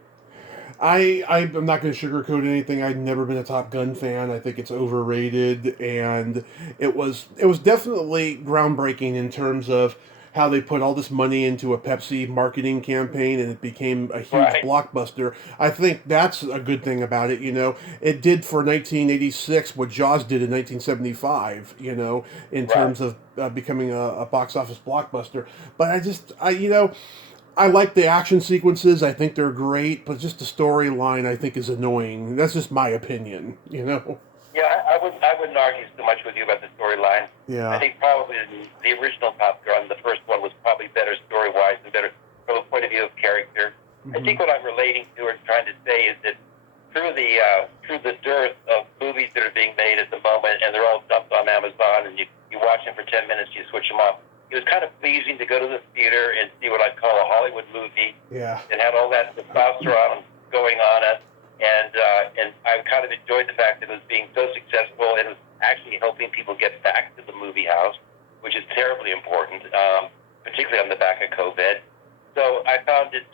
I'm not going to sugarcoat anything. I've never been a Top Gun fan. I think it's overrated, and it was definitely groundbreaking in terms of how they put all this money into a Pepsi marketing campaign, and it became a huge blockbuster. I think that's a good thing about it. You know, it did for 1986 what Jaws did in 1975. You know, in terms of becoming a box office blockbuster. But I like the action sequences. I think they're great, but just the storyline I think is annoying. That's just my opinion, you know. Yeah, I wouldn't argue so much with you about the storyline. Yeah. I think probably the original Top Gun, the first one, was probably better story-wise and better from a point of view of character. Mm-hmm. I think what I'm relating to or trying to say is that through the dearth of movies that are being made at the moment, and they're all dumped on Amazon, and you watch them for 10 minutes, you switch them off. It was kind of pleasing to go to the theater and see what I'd call a Hollywood movie. Yeah. And had all that testosterone going on it. And I kind of enjoyed the fact that it was being so successful and it was actually helping people get back to the movie house, which is terribly important, particularly on the back of COVID. So I found it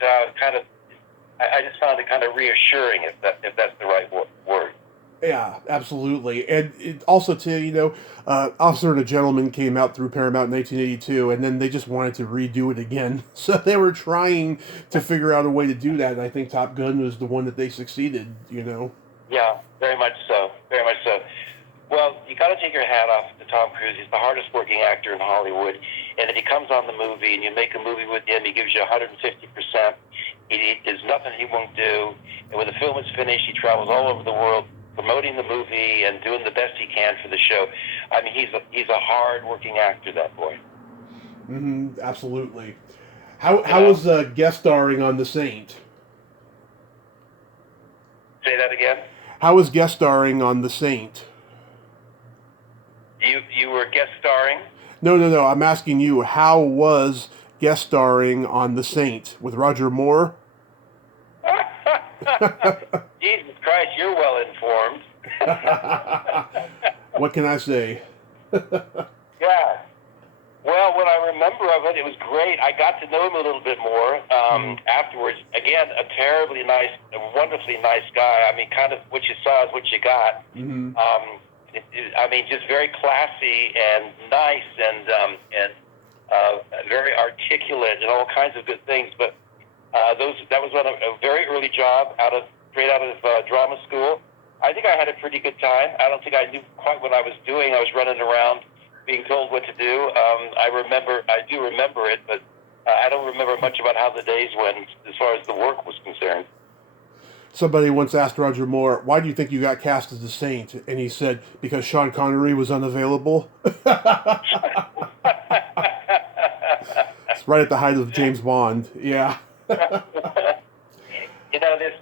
I just found it kind of reassuring, if that's the right word. Yeah, absolutely. And it also, too, Officer and a Gentleman came out through Paramount in 1982, and then they just wanted to redo it again. So they were trying to figure out a way to do that, and I think Top Gun was the one that they succeeded, you know? Yeah, very much so. Very much so. Well, you got to take your hat off to Tom Cruise. He's the hardest working actor in Hollywood. And if he comes on the movie and you make a movie with him, he gives you 150%. There's nothing he won't do. And when the film is finished, he travels all over the world promoting the movie and doing the best he can for the show. I mean, he's a hard-working actor, that boy. Mm-hmm, absolutely. How was guest starring on The Saint? Say that again? How was guest starring on The Saint? You were guest starring? No. I'm asking you, how was guest starring on The Saint with Roger Moore? Jesus Christ, you're well informed. What can I say? Yeah. Well, what I remember of it, it was great. I got to know him a little bit more afterwards. Again, a terribly nice, a wonderfully nice guy. I mean, kind of what you saw is what you got. Mm-hmm. I mean, just very classy and nice and very articulate and all kinds of good things. But that was a very early job straight out of drama school. I think I had a pretty good time. I don't think I knew quite what I was doing. I was running around being told what to do. I do remember it, but I don't remember much about how the days went as far as the work was concerned. Somebody once asked Roger Moore, "Why do you think you got cast as the Saint?" And he said, "Because Sean Connery was unavailable." It's right at the height of James Bond. Yeah. There's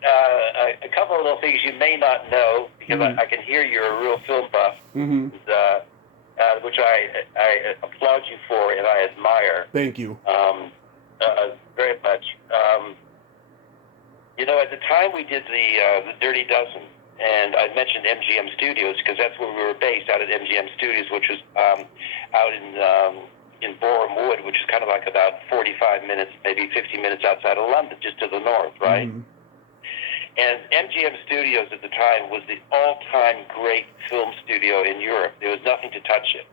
a couple of little things you may not know, because I can hear you're a real film buff, which I applaud you for and I admire. Thank you. Very much. At the time we did the Dirty Dozen, and I mentioned MGM Studios because that's where we were based, out at MGM Studios, which was out in Boreham Wood, which is kind of like about 45 minutes, maybe 50 minutes outside of London, just to the north, right? Mm-hmm. And MGM Studios at the time was the all-time great film studio in Europe. There was nothing to touch it.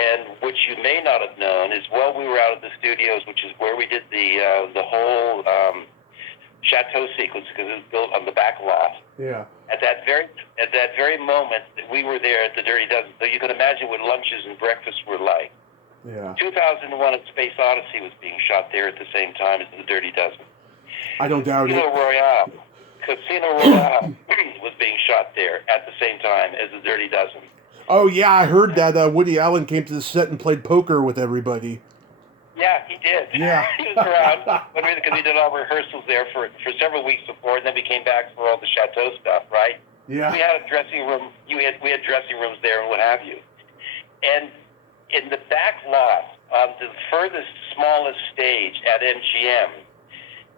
And what you may not have known is while we were out of the studios, which is where we did the whole chateau sequence because it was built on the back lot. Yeah. At that very moment that we were there at the Dirty Dozen, so you can imagine what lunches and breakfasts were like. Yeah. 2001: A Space Odyssey was being shot there at the same time as the Dirty Dozen. I don't doubt Casino it. Royale was being shot there at the same time as the Dirty Dozen. Oh, yeah, I heard that Woody Allen came to the set and played poker with everybody. Yeah, he did. Yeah. He was around because we did all rehearsals there for several weeks before, and then we came back for all the chateau stuff, right? Yeah. We had a dressing room. We had dressing rooms there and what have you. And in the back lot, on the furthest, smallest stage at MGM,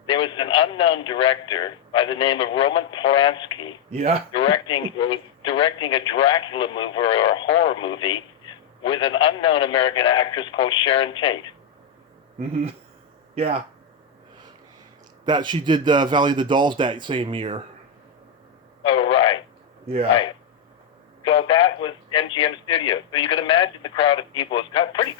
there was an unknown director by the name of Roman Polanski. Yeah. directing a Dracula movie or a horror movie with an unknown American actress called Sharon Tate. Mm-hmm. Yeah. That she did Valley of the Dolls that same year. Oh, right. Yeah. Right. So that was MGM Studios. So you can imagine the crowd of people. It's got pretty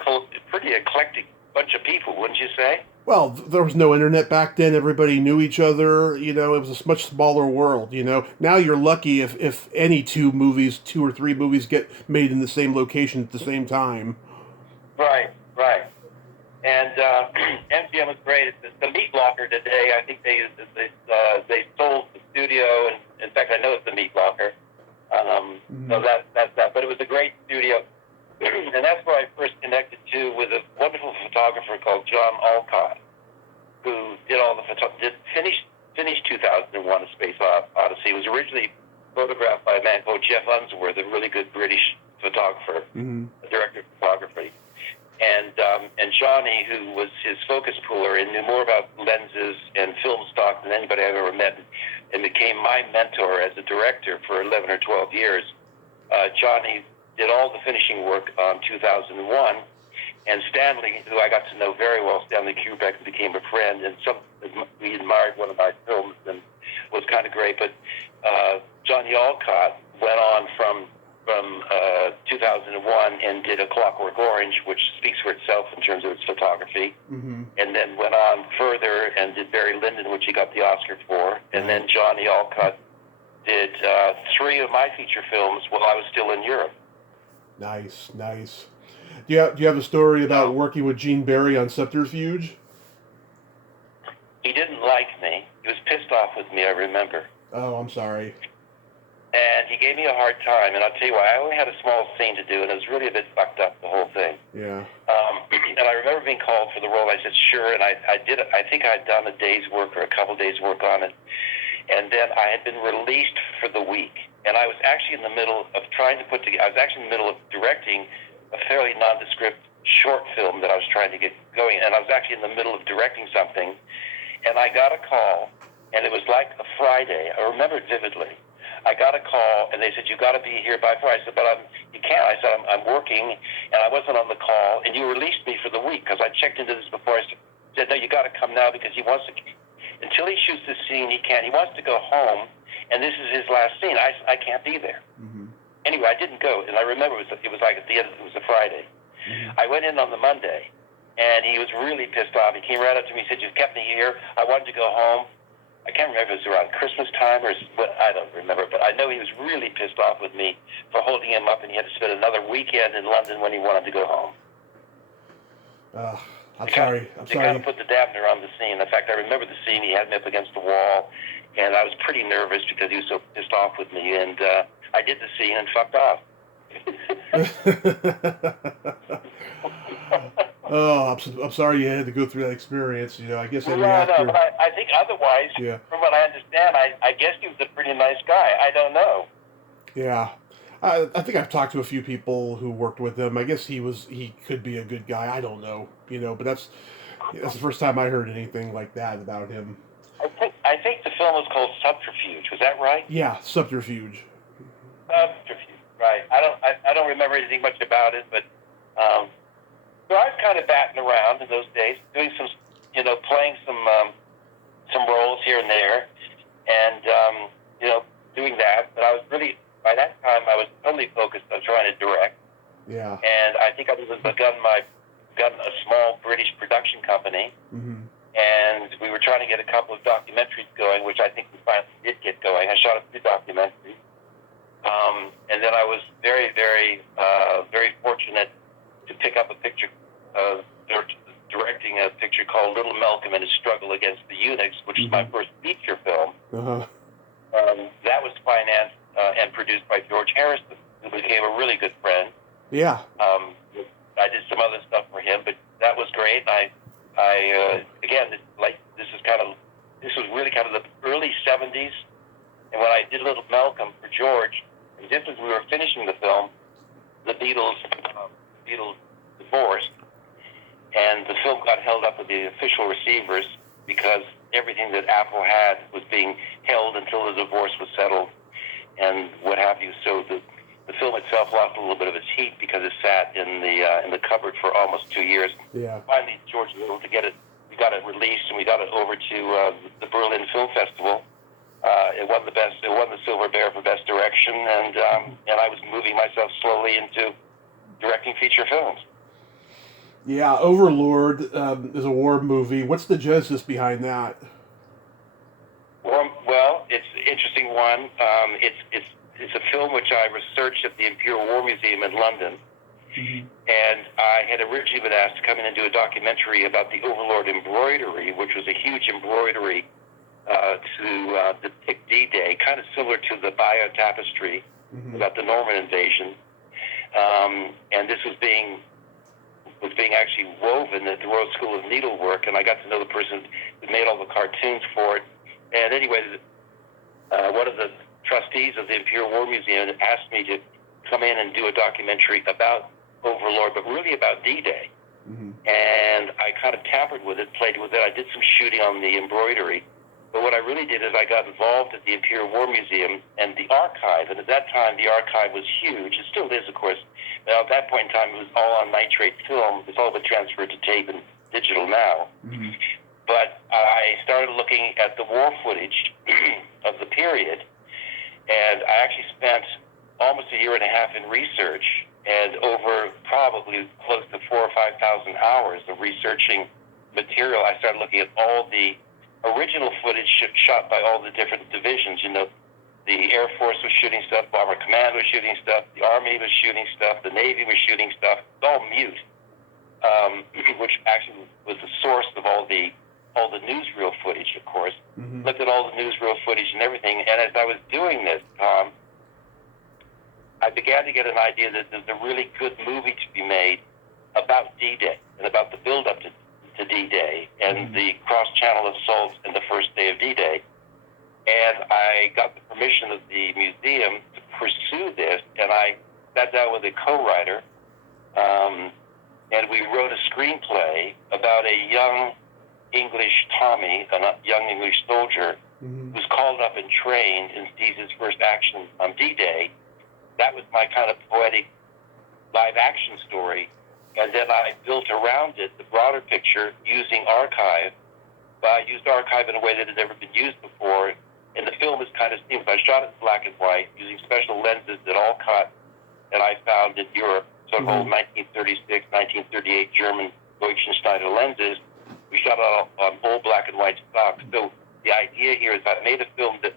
eclectic bunch of people, wouldn't you say? Well, there was no internet back then. Everybody knew each other. You know, it was a much smaller world. You know, now you're lucky if any two or three movies get made in the same location at the same time. Right. And MGM was great. The Meat Locker today, I think they sold the studio, and in fact, I know it's the Meat Locker. So that's that. But it was a great studio, and that's where I first connected with a wonderful photographer called John Alcott, who did all the finished 2001: A Space Odyssey. It was originally photographed by a man called Jeff Unsworth, a really good British photographer, a director of photography. And Johnny, who was his focus puller and knew more about lenses and film stock than anybody I've ever met, and became my mentor as a director for 11 or 12 years. Johnny did all the finishing work on 2001, and Stanley, who I got to know very well, Stanley Kubrick, became a friend, and we admired one of my films and was kind of great. But Johnny Alcott went on from 2001 and did A Clockwork Orange, which speaks for itself in terms of its photography, and then went on further and did Barry Lyndon, which he got the Oscar for, and then Johnny Alcott did 3 of my feature films while I was still in Europe. Nice. Do you have a story about working with Gene Barry on Subterfuge? He didn't like me. He was pissed off with me, I remember. Oh, I'm sorry. And he gave me a hard time, and I'll tell you why. I only had a small scene to do, and it was really a bit fucked up, the whole thing. Yeah. And I remember being called for the role. I said, sure, and I did it. I think I had done a day's work or a couple days' work on it. And then I had been released for the week. And I was actually in the middle of directing a fairly nondescript short film that I was trying to get going. And I was actually in the middle of directing something. And I got a call, and it was like a Friday. I remember it vividly. I got a call, and they said, you got to be here by Friday. I said, but you can't. I said, I'm working, and I wasn't on the call, and you released me for the week, because I checked into this before. I said, no, you got to come now, because he wants to, until he shoots this scene, he can't. He wants to go home, and this is his last scene. I can't be there. Anyway, I didn't go, and I remember it was like at the end, it was a Friday. I went in on the Monday, and he was really pissed off. He came right up to me, he said, you've kept me here. I wanted to go home. I can't remember if it was around Christmas time or what, I don't remember, but I know he was really pissed off with me for holding him up, and he had to spend another weekend in London when he wanted to go home. I'm sorry. They kind of put the dampener on the scene. In fact, I remember the scene. He had me up against the wall, and I was pretty nervous because he was so pissed off with me, and I did the scene and fucked off. Oh, I'm sorry you had to go through that experience. You know, I guess every actor... No, but I think otherwise, from what I understand, I guess he was a pretty nice guy. I don't know. Yeah. I think I've talked to a few people who worked with him. I guess he could be a good guy. I don't know, but that's the first time I heard anything like that about him. I think the film was called Subterfuge. Was that right? Yeah, Subterfuge. Subterfuge, right. I don't remember anything much about it, but so I was kind of batting around in those days, doing some, playing some roles here and there, and doing that. But I was really, by that time, I was totally focused on trying to direct. Yeah. And I think I was begun a small British production company, and we were trying to get a couple of documentaries going, which I think we finally did get going. I shot a few documentaries. And then I was very, very, very fortunate to pick up a picture, directing a picture called Little Malcolm and His Struggle Against the Eunuchs, which is my first feature film. That was financed and produced by George Harrison, who became a really good friend. Yeah. I did some other stuff for him, but that was great. I again, this was really kind of the early 70s, and when I did Little Malcolm for George, and just as we were finishing the film, the Beatles divorced, and the film got held up with the official receivers because everything that Apple had was being held until the divorce was settled, and what have you. So the film itself lost a little bit of its heat because it sat in the cupboard for almost 2 years. Yeah. Finally, George was able to get it. We got it released, and we got it over to the Berlin Film Festival. It won the Silver Bear for Best Direction, and I was moving myself slowly into directing feature films. Yeah, Overlord is a war movie. What's the genesis behind that? Well, it's an interesting one. It's a film which I researched at the Imperial War Museum in London. And I had originally been asked to come in and do a documentary about the Overlord embroidery, which was a huge embroidery to depict D-Day, kind of similar to the Bayeux tapestry about the Norman invasion. And this was being actually woven at the Royal School of Needlework, and I got to know the person who made all the cartoons for it. And anyway, one of the trustees of the Imperial War Museum asked me to come in and do a documentary about Overlord, but really about D-Day. And I kind of tampered with it, played with it. I did some shooting on the embroidery. But what I really did is I got involved at the Imperial War Museum and the archive. And at that time, the archive was huge. It still is, of course. Now, at that point in time, it was all on nitrate film. It's all been transferred to tape and digital now. But I started looking at the war footage of the period. And I actually spent almost a year and a half in research, and over probably close to 4,000 or 5,000 hours of researching material. I started looking at all the original footage shot by all the different divisions. You know, the Air Force was shooting stuff, Bomber Command was shooting stuff, the Army was shooting stuff, the Navy was shooting stuff. It's all mute, which actually was the source of all the newsreel footage, of course. Looked at all the newsreel footage and everything, and as I was doing this, Tom, I began to get an idea that there's a really good movie to be made about D-Day and about the build-up to D-Day and the cross-channel assaults and the first day of D-Day. And I got the permission of the museum to pursue this, and I sat down with a co-writer, and we wrote a screenplay about a young English Tommy, a young English soldier, who's called up and trained and sees his first action on D-Day. That was my kind of poetic live-action story. And then I built around it the broader picture using archive. But I used archive in a way that had never been used before. And the film is kind of seamless. I shot it in black and white using special lenses that all cut that I found in Europe, so-called 1936, 1938 German Deutschensteiner lenses. We shot it on old black and white stock. So the idea here is I made a film that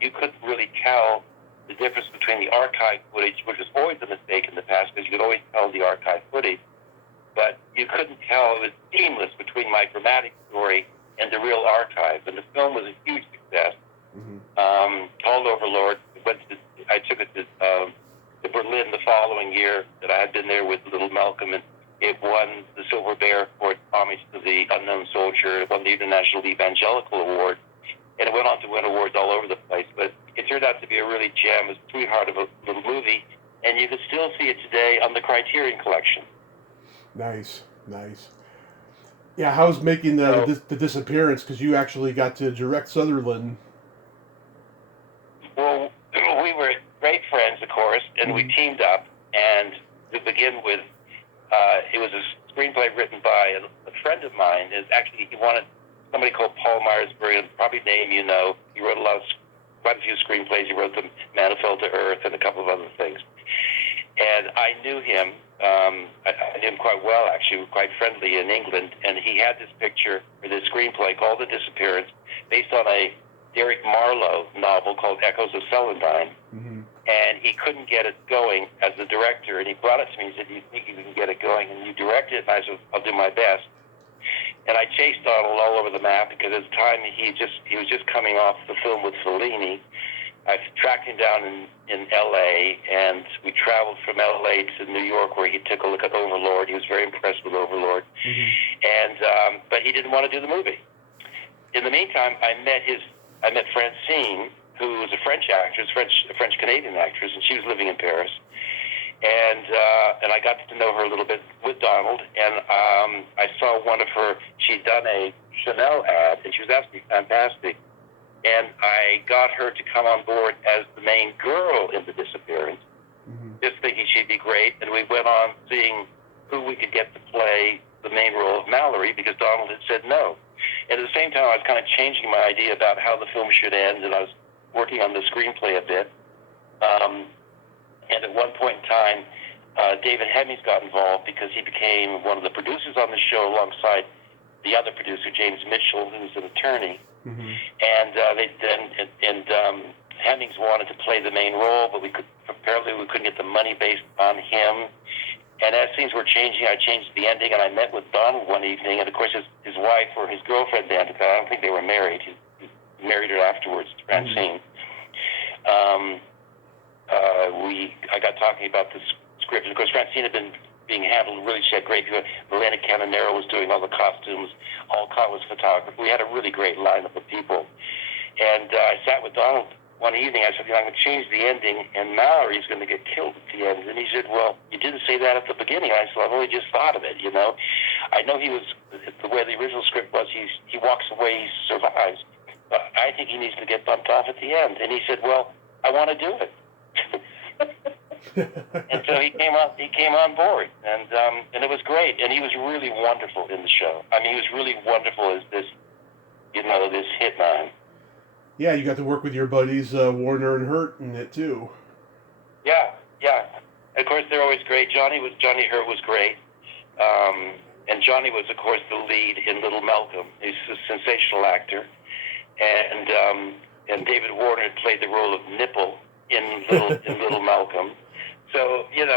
you couldn't really tell the difference between the archive footage, which was always a mistake in the past because you could always tell the archive footage, but you couldn't tell. It was seamless between my dramatic story and the real archive. And the film was a huge success. Called Overlord. I took it to Berlin the following year that I had been there with Little Malcolm, and it won the Silver Bear for its homage to the unknown soldier. It won the International Evangelical Award, and it went on to win awards all over the place. But it turned out to be a really gem, a sweetheart of a little movie, and you can still see it today on the Criterion Collection. Nice. Yeah, how's making the Disappearance? Because you actually got to direct Sutherland. Well, we were great friends, of course, and we teamed up. And to begin with, it was a screenplay written by a friend of mine. He wanted somebody called Paul Myers-Briggs, probably name you know. He wrote quite a few screenplays. He wrote The Man Who Fell to Earth and a couple of other things. And I knew him. I knew him quite well, actually. We were quite friendly in England. And he had this picture, or this screenplay called The Disappearance, based on a Derek Marlowe novel called Echoes of Celandine. Mm-hmm. And he couldn't get it going as the director. And he brought it to me and said, "Do you think you can get it going? And you direct it?" And I said, "I'll do my best." And I chased Donald all over the map because at the time he was just coming off the film with Fellini. I tracked him down in L.A., and we traveled from L.A. to New York, where he took a look at Overlord. He was very impressed with Overlord. Mm-hmm. And but he didn't want to do the movie. In the meantime, I met Francine, who was a French actress, a French-Canadian actress, and she was living in Paris. And I got to know her a little bit with Donald, and I saw one of her, she'd done a Chanel ad, and she was absolutely fantastic. And I got her to come on board as the main girl in The Disappearance, just thinking she'd be great. And we went on seeing who we could get to play the main role of Mallory, because Donald had said no. And at the same time, I was kind of changing my idea about how the film should end, and I was working on the screenplay a bit. And at one point in time, David Hemmings got involved because he became one of the producers on the show alongside the other producer, James Mitchell, who's an attorney. Mm-hmm. And Hemmings wanted to play the main role, but apparently we couldn't get the money based on him. And as things were changing, I changed the ending, and I met with Donald one evening, and of course his wife or his girlfriend, Danica, I don't think they were married. He married her afterwards, Francine. Mm-hmm. I got talking about the script. Of course, Francine had been being handled really. She had great people. Elena Canonero was doing all the costumes. Alcott was photographer. We had a really great lineup of people. And I sat with Donald one evening. I said, I'm going to change the ending, and Mallory's going to get killed at the end. And he said, well, you didn't say that at the beginning. I said, I've only just thought of it, you know. I know he was, the way the original script was, he walks away, he survives. But I think he needs to get bumped off at the end. And he said, well, I want to do it. And so he came on board, and it was great. And he was really wonderful in the show. I mean, he was really wonderful as this, this hitman. Yeah, you got to work with your buddies Warner and Hurt in it too. Yeah. Of course, they're always great. Johnny Hurt was great, and Johnny was, of course, the lead in Little Malcolm. He's a sensational actor, and David Warner played the role of Nipple in Little Malcolm. So it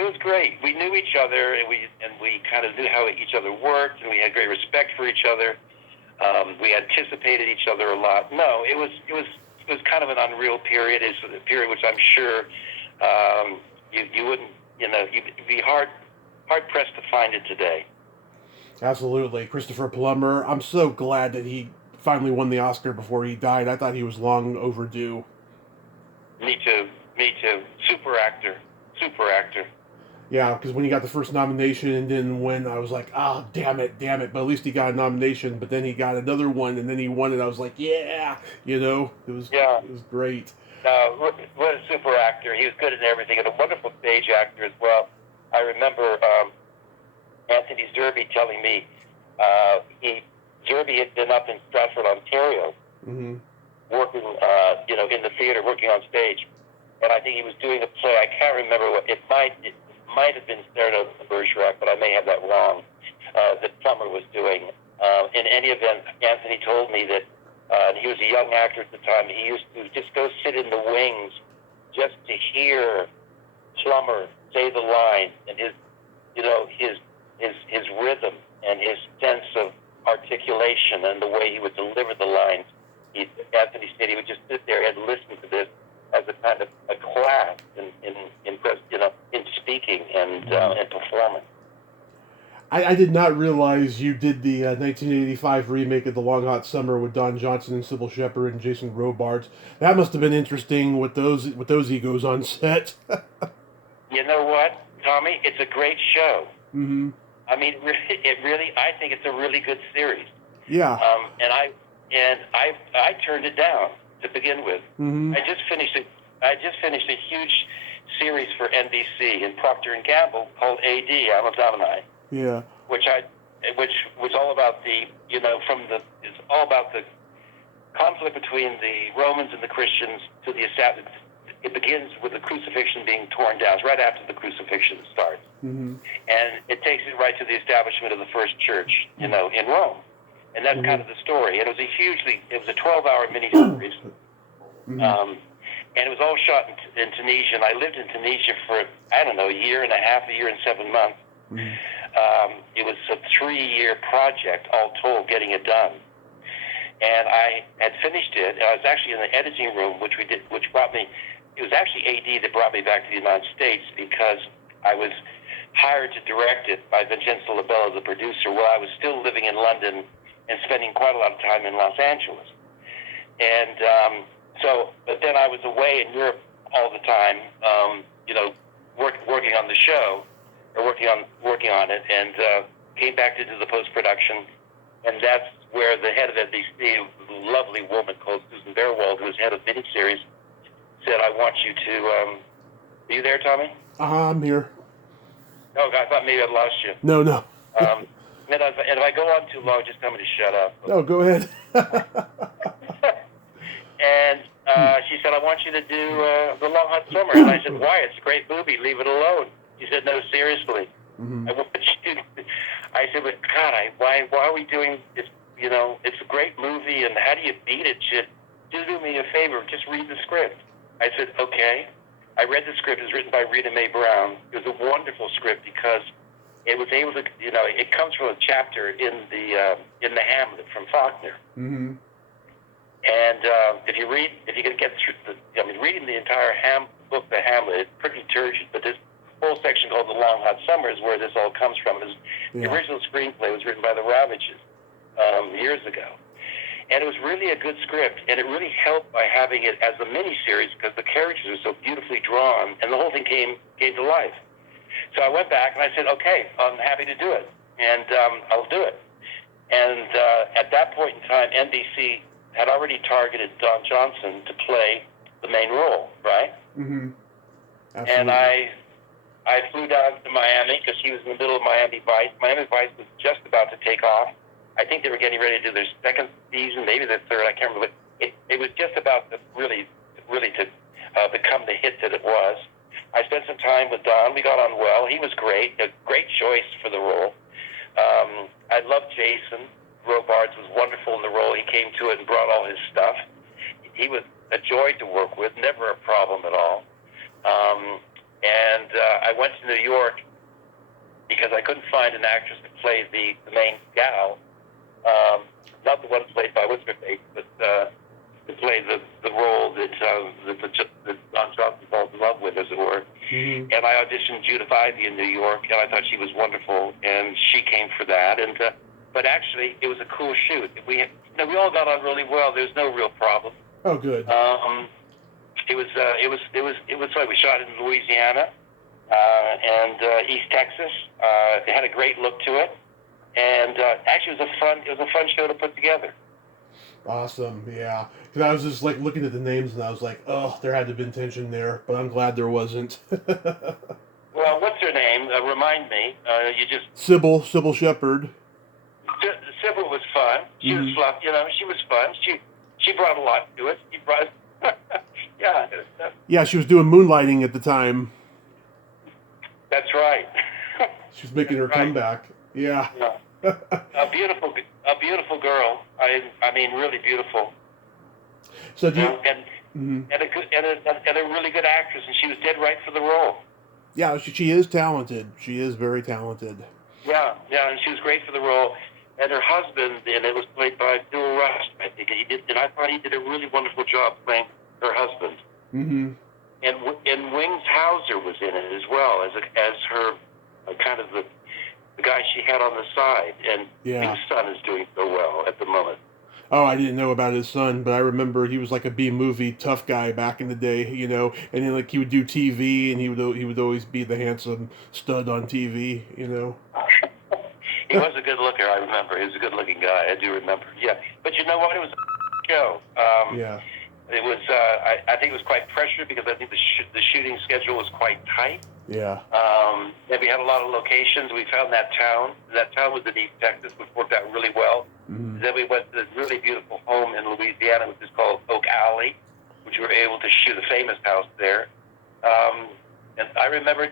was great. We knew each other, and we kind of knew how each other worked, and we had great respect for each other. We anticipated each other a lot. No, it was kind of an unreal period. It's a period which I'm sure you wouldn't, you'd be hard pressed to find it today. Absolutely, Christopher Plummer. I'm so glad that he finally won the Oscar before he died. I thought he was long overdue. Me too. Super actor. Yeah, because when he got the first nomination and didn't win, I was like, damn it. But at least he got a nomination, but then he got another one, and then he won it. I was like, yeah, it was great. What a super actor. He was good in everything, and a wonderful stage actor as well. I remember Anthony Zerbe telling me Zerbe had been up in Stratford, Ontario, mm-hmm. working, in the theater, working on stage. And I think he was doing a play. I can't remember what it might have been Cyrano de Bergerac, but I may have that wrong. That Plummer was doing. In any event, Anthony told me that he was a young actor at the time. He used to just go sit in the wings just to hear Plummer say the line, and his rhythm and his sense of articulation and the way he would deliver the lines. Anthony said he would just sit there and listen to this as a kind of a class in speaking and performance. I did not realize you did the 1985 remake of The Long Hot Summer with Don Johnson and Sybil Shepherd and Jason Robards. That must have been interesting with those egos on set. You know what, Tommy? It's a great show. Mm-hmm. I mean, I think it's a really good series. Yeah. And I turned it down to begin with. Mm-hmm. I just finished a huge series for NBC and Procter and Gamble called AD, Amazonai. Yeah. Which was all about it's all about the conflict between the Romans and the Christians to the it begins with the crucifixion being torn down. It's right after the crucifixion starts. Mm-hmm. And it takes it right to the establishment of the first church, in Rome. And that's kind of the story. And it was a 12-hour miniseries. Mm-hmm. And it was all shot in Tunisia. And I lived in Tunisia for, I don't know, a year and 7 months. Mm-hmm. It was a 3-year project, all told, getting it done. And I had finished it. And I was actually in the editing room, which brought me, it was actually AD that brought me back to the United States, because I was hired to direct it by Vincenzo Labella, the producer, while I was still living in London and spending quite a lot of time in Los Angeles. And but then I was away in Europe all the time, working on the show, or working on it, and came back to do the post-production. And that's where the head of NBC, a lovely woman called Susan Bearwald, who was head of miniseries, said, I want you to, are you there, Tommy? I'm here. Oh, I thought maybe I'd lost you. No. And if I go on too long, just tell me to shut up. No, go ahead. And she said, I want you to do The Long Hot Summer. And I said, why? It's a great movie. Leave it alone. She said, no, seriously. Mm-hmm. I said, but God, why are we doing this? It's a great movie, and how do you beat it? She said, do me a favor, just read the script. I said, okay. I read the script. It was written by Rita Mae Brown. It was a wonderful script because it was able to, it comes from a chapter in the Hamlet from Faulkner. Mm-hmm. And if you can get through reading the entire book, The Hamlet, it's pretty turgid, but this whole section called The Long Hot Summer is where this all comes from. The original screenplay was written by the Ravages years ago. And it was really a good script, and it really helped by having it as a miniseries because the characters were so beautifully drawn, and the whole thing came to life. So I went back and I said, okay, I'm happy to do it, and I'll do it. And at that point in time, NBC had already targeted Don Johnson to play the main role, right? Mm-hmm. Absolutely. And I flew down to Miami because he was in the middle of Miami Vice. Miami Vice was just about to take off. I think they were getting ready to do their second season, maybe their third. I can't remember. It was just about to really to become the hit that it was. I spent some time with Don. We got on well. He was great, a great choice for the role. I loved Jason. Robards was wonderful in the role. He came to it and brought all his stuff. He was a joy to work with, never a problem at all. And I went to New York because I couldn't find an actress to play the main gal. Not the one played by what's her face, but to play the role that Don Johnson falls in love with, as it were. Mm-hmm. And I auditioned Judith Ivey in New York, and I thought she was wonderful, and she came for that. And but actually, it was a cool shoot. We all got on really well. There was no real problem. Oh, good. It was like we shot in Louisiana and East Texas. It had a great look to it. And actually, it was a fun show to put together. Awesome, yeah. Because I was just like looking at the names, and I was like, oh, there had to have been tension there, but I'm glad there wasn't. Well, what's her name? Remind me. Sybil Shepherd. Sybil was fun. She was fluff. She was fun. She brought a lot to it. She brought. Yeah. Yeah, she was doing moonlighting at the time. That's right. She was making her comeback. Yeah. A beautiful girl. I mean, really beautiful. So do you, and a really good actress, and she was dead right for the role. Yeah, she is talented. She is very talented. Yeah, and she was great for the role. And her husband, and it was played by Bill Rush, I think. He did, and I thought he did a really wonderful job playing her husband. Mm-hmm. And Wings Hauser was in it as well as her kind of the guy she had on the side. And his son is doing so well at the moment. Oh, I didn't know about his son, but I remember he was like a B-movie tough guy back in the day, and then like he would do TV, and he would always be the handsome stud on TV, He was a good looker, I remember. He was a good-looking guy, I do remember. Yeah, but you know what? It was a show. It was. I think it was quite pressured because I think the shooting schedule was quite tight. Yeah. And we had a lot of locations. We found that town. That town was in East Texas, which worked out really well. Mm-hmm. Then we went to this really beautiful home in Louisiana, which is called Oak Alley, which we were able to shoot a famous house there. And I remember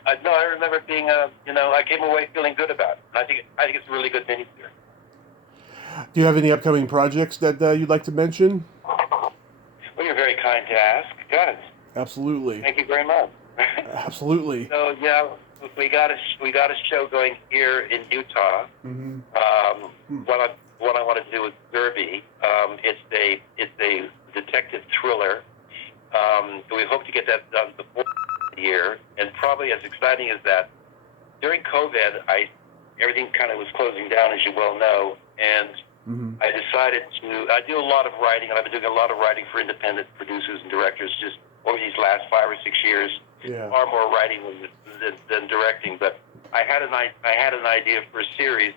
being I came away feeling good about it. And I think it's a really good miniseries. Do you have any upcoming projects that you'd like to mention? Well, you're very kind to ask. God, Absolutely. thank you very much. Absolutely. So yeah, we got a show going here in Utah. Mm-hmm. What I want to do with Derby. It's a detective thriller. We hope to get that done before the year, and probably as exciting as that. During COVID, everything kind of was closing down, as you well know, and I decided I do a lot of writing, and I've been doing a lot of writing for independent producers and directors just over these last 5 or 6 years. Yeah. Far more writing than directing, but I had an idea for a series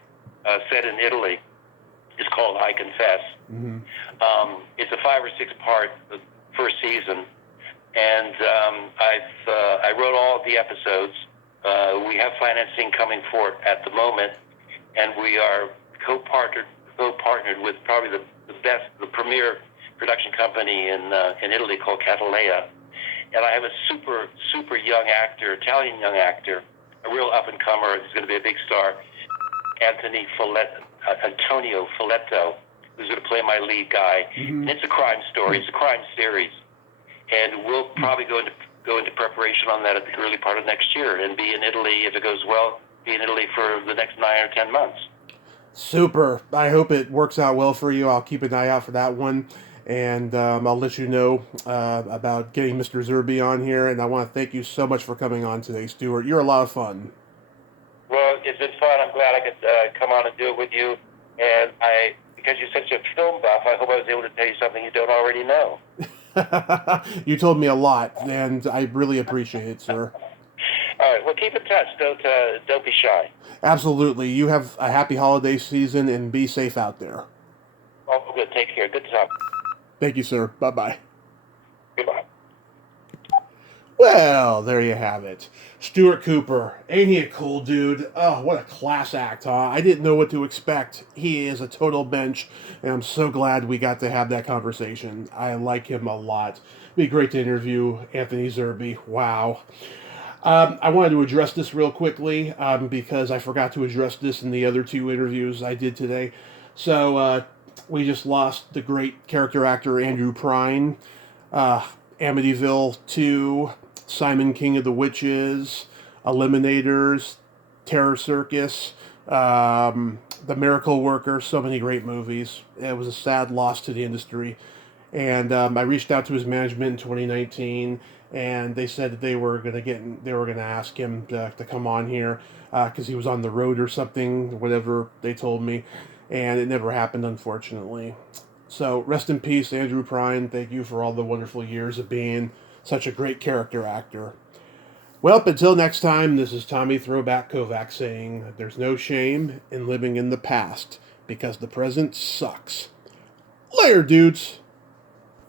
set in Italy. It's called I Confess. Mm-hmm. It's a 5 or 6 part first season, and I wrote all of the episodes. We have financing coming for it at the moment, and we are co-partnered with probably the premier production company in Italy called Catalea. And I have a super young actor, Italian young actor, a real up and comer. He's going to be a big star, Antonio Folletto, who's going to play my lead guy. Mm-hmm. And it's a crime story. It's a crime series, and we'll probably go into preparation on that at the early part of next year, and be in Italy, if it goes well, be in Italy for the next 9 or 10 months. Super. I hope it works out well for you. I'll keep an eye out for that one. And I'll let you know about getting Mr. Zerby on here. And I want to thank you so much for coming on today, Stuart. You're a lot of fun. Well, it's been fun. I'm glad I could come on and do it with you. And because you're such a film buff, I hope I was able to tell you something you don't already know. You told me a lot, and I really appreciate it, sir. All right. Well, keep in touch. Don't be shy. Absolutely. You have a happy holiday season, and be safe out there. Oh, good. Take care. Good to talk. Thank you, sir. Bye-bye. Goodbye. Well, there you have it. Stuart Cooper. Ain't he a cool dude? Oh, what a class act, huh? I didn't know what to expect. He is a total bench, and I'm so glad we got to have that conversation. I like him a lot. It'd be great to interview Anthony Zerby. Wow. I wanted to address this real quickly because I forgot to address this in the other 2 interviews I did today. So, we just lost the great character actor Andrew Prine, Amityville 2, Simon King of the Witches, Eliminators, Terror Circus, The Miracle Worker, so many great movies. It was a sad loss to the industry. And I reached out to his management in 2019, and they said that they were going to ask him to come on here because he was on the road or something, whatever they told me. And it never happened, unfortunately. So, rest in peace, Andrew Prine. Thank you for all the wonderful years of being such a great character actor. Well, until next time, this is Tommy Throwback Kovac saying, there's no shame in living in the past, because the present sucks. Later, dudes!